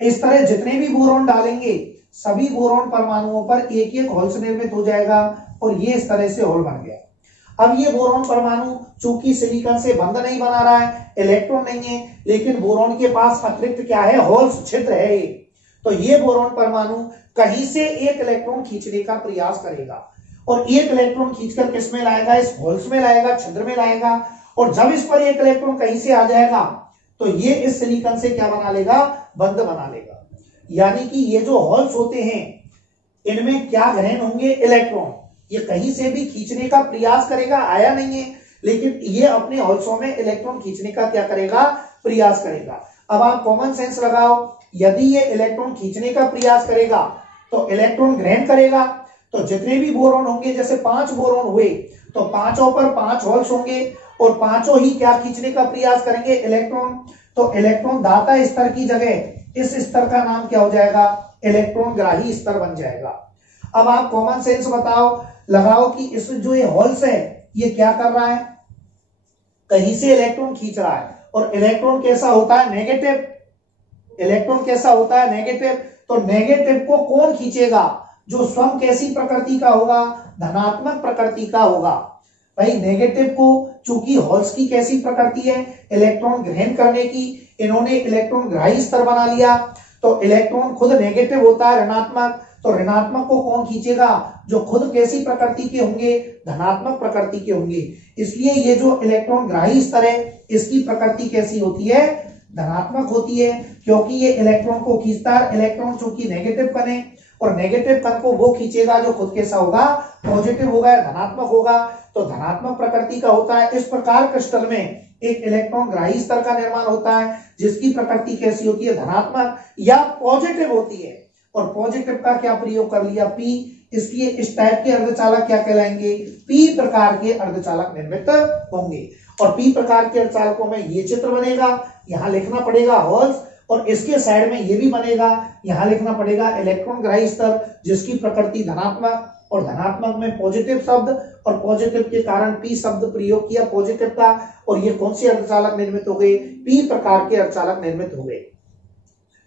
इस तरह जितने भी बोरॉन डालेंगे सभी बोरॉन परमाणुओं पर एक एक होल्स निर्मित हो जाएगा और ये इस तरह से होल बन गया। अब ये बोरॉन परमाणु चूंकि सिलिकॉन से बंध नहीं बना रहा है, इलेक्ट्रॉन नहीं है, लेकिन बोरॉन के पास अतिरिक्त क्या है, होल्स, छिद्र है ये। तो ये बोरॉन परमाणु कहीं से एक इलेक्ट्रॉन खींचने का प्रयास करेगा और एक इलेक्ट्रॉन खींचकर किस में लाएगा, इस होल्स में लाएगा, छिद्र में लाएगा। और जब इस पर एक इलेक्ट्रॉन कहीं से आ जाएगा तो ये इस सिलिकॉन से क्या बना लेगा, बंध बना लेगा। यानी कि ये जो होल्स होते हैं इनमें क्या ग्रहण होंगे, इलेक्ट्रॉन। ये कहीं से भी खींचने का प्रयास करेगा, आया नहीं है, लेकिन ये अपने होल्सों में इलेक्ट्रॉन खींचने का क्या करेगा, प्रयास करेगा। अब आप कॉमन सेंस लगाओ, यदि ये इलेक्ट्रॉन खींचने का प्रयास करेगा तो इलेक्ट्रॉन ग्रहण करेगा। तो जितने भी बोरॉन होंगे, जैसे 5 बोरॉन हुए तो पांचों पर 5 होल्स होंगे और पांचों ही क्या खींचने का प्रयास करेंगे, इलेक्ट्रॉन। तो इलेक्ट्रॉन दाता स्तर की जगह इस स्तर का नाम क्या हो जाएगा, इलेक्ट्रॉन ग्राही स्तर बन जाएगा। अब आप कॉमन सेंस बताओ, लगाओ कि इस जो ये होल्स है ये क्या कर रहा है, कहीं से इलेक्ट्रॉन खींच रहा है। और इलेक्ट्रॉन कैसा होता है, नेगेटिव। इलेक्ट्रॉन कैसा होता है, नेगेटिव। तो नेगेटिव को कौन खींचेगा, जो स्वयं कैसी प्रकृति का होगा, धनात्मक प्रकृति का होगा। भाई नेगेटिव को, चूंकि होल्स की कैसी प्रकृति है, इलेक्ट्रॉन ग्रहण करने की, इन्होंने इलेक्ट्रॉन ग्राही स्तर बना लिया, तो इलेक्ट्रॉन खुद नेगेटिव होता है, ऋणात्मक, तो ऋणात्मक को कौन खींचेगा, जो खुद कैसी प्रकृति के होंगे, धनात्मक प्रकृति के होंगे। इसलिए ये जो इलेक्ट्रॉन ग्राही स्तर है इसकी प्रकृति कैसी होती है, धनात्मक होती है, क्योंकि ये इलेक्ट्रॉन को खींचता है। इलेक्ट्रॉन चूंकि नेगेटिव कण है और नेगेटिव कण को वो खींचेगा जो खुद कैसा होगा, पॉजिटिव होगा या धनात्मक होगा, तो धनात्मक प्रकृति का होता है। इस प्रकार क्रिस्टल में एक इलेक्ट्रॉन ग्राही स्तर का निर्माण होता है जिसकी प्रकृति कैसी होती है, धनात्मक या पॉजिटिव होती है। और पॉजिटिव का क्या प्रयोग कर लिया, पी, इसलिए इस टाइप के अर्धचालक क्या कहलाएंगे, पी प्रकार के अर्धचालक निर्मित होंगे। और पी प्रकार के अर्धचालकों में ये चित्र बनेगा, यहां लिखना पड़ेगा होल्स, और इसके साइड में ये भी बनेगा, यहां लिखना पड़ेगा इलेक्ट्रॉन ग्राही स्तर जिसकी प्रकृति धनात्मक, और धनात्मक में पॉजिटिव शब्द, और पॉजिटिव के कारण पी शब्द प्रयोग किया पॉजिटिव का, और ये कौन से अर्धचालक निर्मित हो गए, पी प्रकार के अर्धचालक निर्मित हो गए।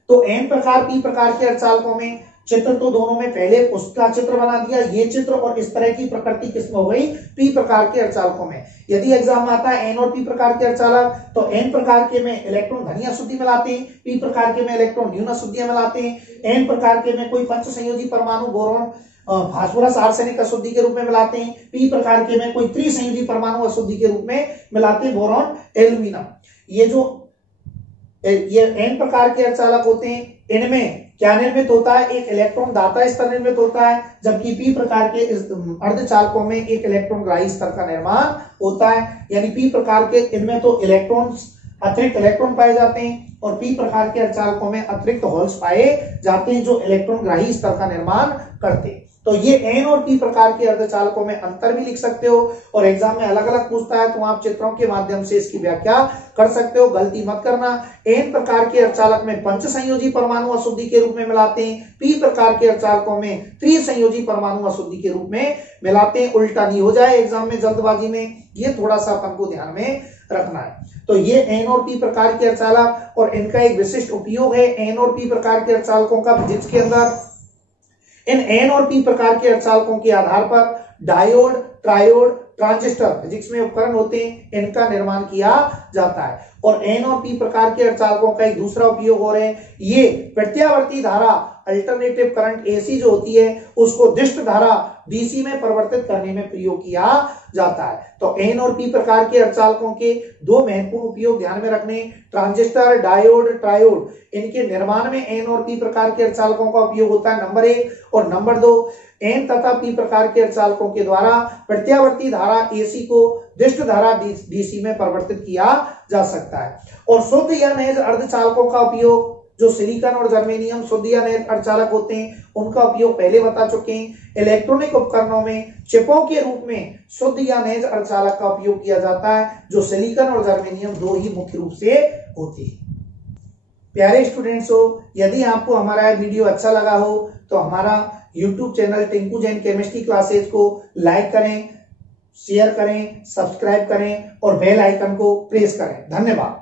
तो एन प्रकार, पी प्रकार के अर्धचालकों में चित्र तो दोनों में पहले उसका चित्र बना दिया, ये चित्र, और इस तरह की प्रकृति किसमें हो गई, पी प्रकार के अर्धचालकों में। यदि एग्जाम में आता है एन और पी प्रकार के अर्धचालक, तो एन प्रकार के में इलेक्ट्रॉन धनी अशुद्धि मिलाते हैं, पी प्रकार के में इलेक्ट्रॉन न्यून अशुद्धियां मिलाते हैं। एन प्रकार के में कोई पंच संयोजी परमाणु बोरॉन फास्फोरस आर्सेनिक अशुद्धि के रूप में मिलाते हैं, पी प्रकार के में कोई त्रिसंयोजी परमाणु अशुद्धि के रूप में मिलाते हैं, बोरॉन एल्यूमिनियम। ये एन प्रकार के अर्धचालक होते हैं, इनमें क्या निर्मित होता है, एक इलेक्ट्रॉन दाता स्तर निर्मित होता है, जबकि पी प्रकार के अर्धचालकों में एक इलेक्ट्रॉन ग्राही स्तर का निर्माण होता है। यानी पी प्रकार के इनमें तो इलेक्ट्रॉन, अतिरिक्त इलेक्ट्रॉन पाए जाते हैं, और पी प्रकार के अर्धचालकों में अतिरिक्त होल्स पाए जाते हैं जो इलेक्ट्रॉन ग्राही स्तर का निर्माण करते हैं। तो ये एन और पी प्रकार के अर्धचालकों में अंतर भी लिख सकते हो, और एग्जाम में अलग अलग पूछता है तो आप चित्रों के माध्यम से इसकी व्याख्या कर सकते हो, गलती मत करना। एन प्रकार के अर्धचालक में पंच संयोजी परमाणु अशुद्धि के रूप में मिलाते हैं, पी प्रकार के अर्धचालकों में त्रिसंयोजी परमाणु अशुद्धि के रूप में मिलाते हैं। उल्टा नहीं हो जाए एग्जाम में जल्दबाजी में, ये थोड़ा सा अपन को ध्यान में रखना है। तो ये एन और पी प्रकार के अर्धचालक, और इनका एक विशिष्ट उपयोग है एन और पी प्रकार के अर्धचालकों का फिजिक्स के अंदर। इन एन और पी प्रकार के अर्धचालकों के आधार पर डायोड, ट्रायोड, ट्रांजिस्टर फिजिक्स में उपकरण होते हैं, इनका निर्माण किया जाता है। और एन और पी प्रकार के अर्धचालकों का एक दूसरा उपयोग हो रहे हैं, ये प्रत्यावर्ती धारा अल्टरनेटिव करंट एसी जो होती है उसको दिष्ट धारा डीसी में परिवर्तित करने में प्रयोग किया जाता है। तो एन और पी प्रकार के अर्धचालकों के दो महत्वपूर्ण उपयोग ध्यान में रखने, ट्रांजिस्टर, डायोड, ट्रायोड, इनके निर्माण में एन और पी प्रकार के अर्धचालकों का उपयोग होता है, नंबर 1। और नंबर 2, एन तथा पी प्रकार के अर्धचालकों के द्वारा प्रत्यावर्ती धारा एसी को दिष्ट धारा डीसी में परिवर्तित किया जा सकता है। और शुद्ध या नैज अर्धचालकों का उपयोग, जो सिलिकॉन और जर्मेनियम शुद्ध या नैज अर्धचालक होते हैं, उनका उपयोग पहले बता चुके हैं। इलेक्ट्रॉनिक उपकरणों में चिपों के रूप में शुद्ध या नैज अर्धचालक का उपयोग किया जाता है, जो सिलिकॉन और जर्मेनियम दो ही मुख्य रूप से होते हैं। प्यारे स्टूडेंट्स हो, यदि आपको हमारा वीडियो अच्छा लगा हो तो हमारा YouTube channel Tinku Jain chemistry classes को लाइक करें, शेयर करें, सब्सक्राइब करें और बेल आइकन को प्रेस करें। धन्यवाद।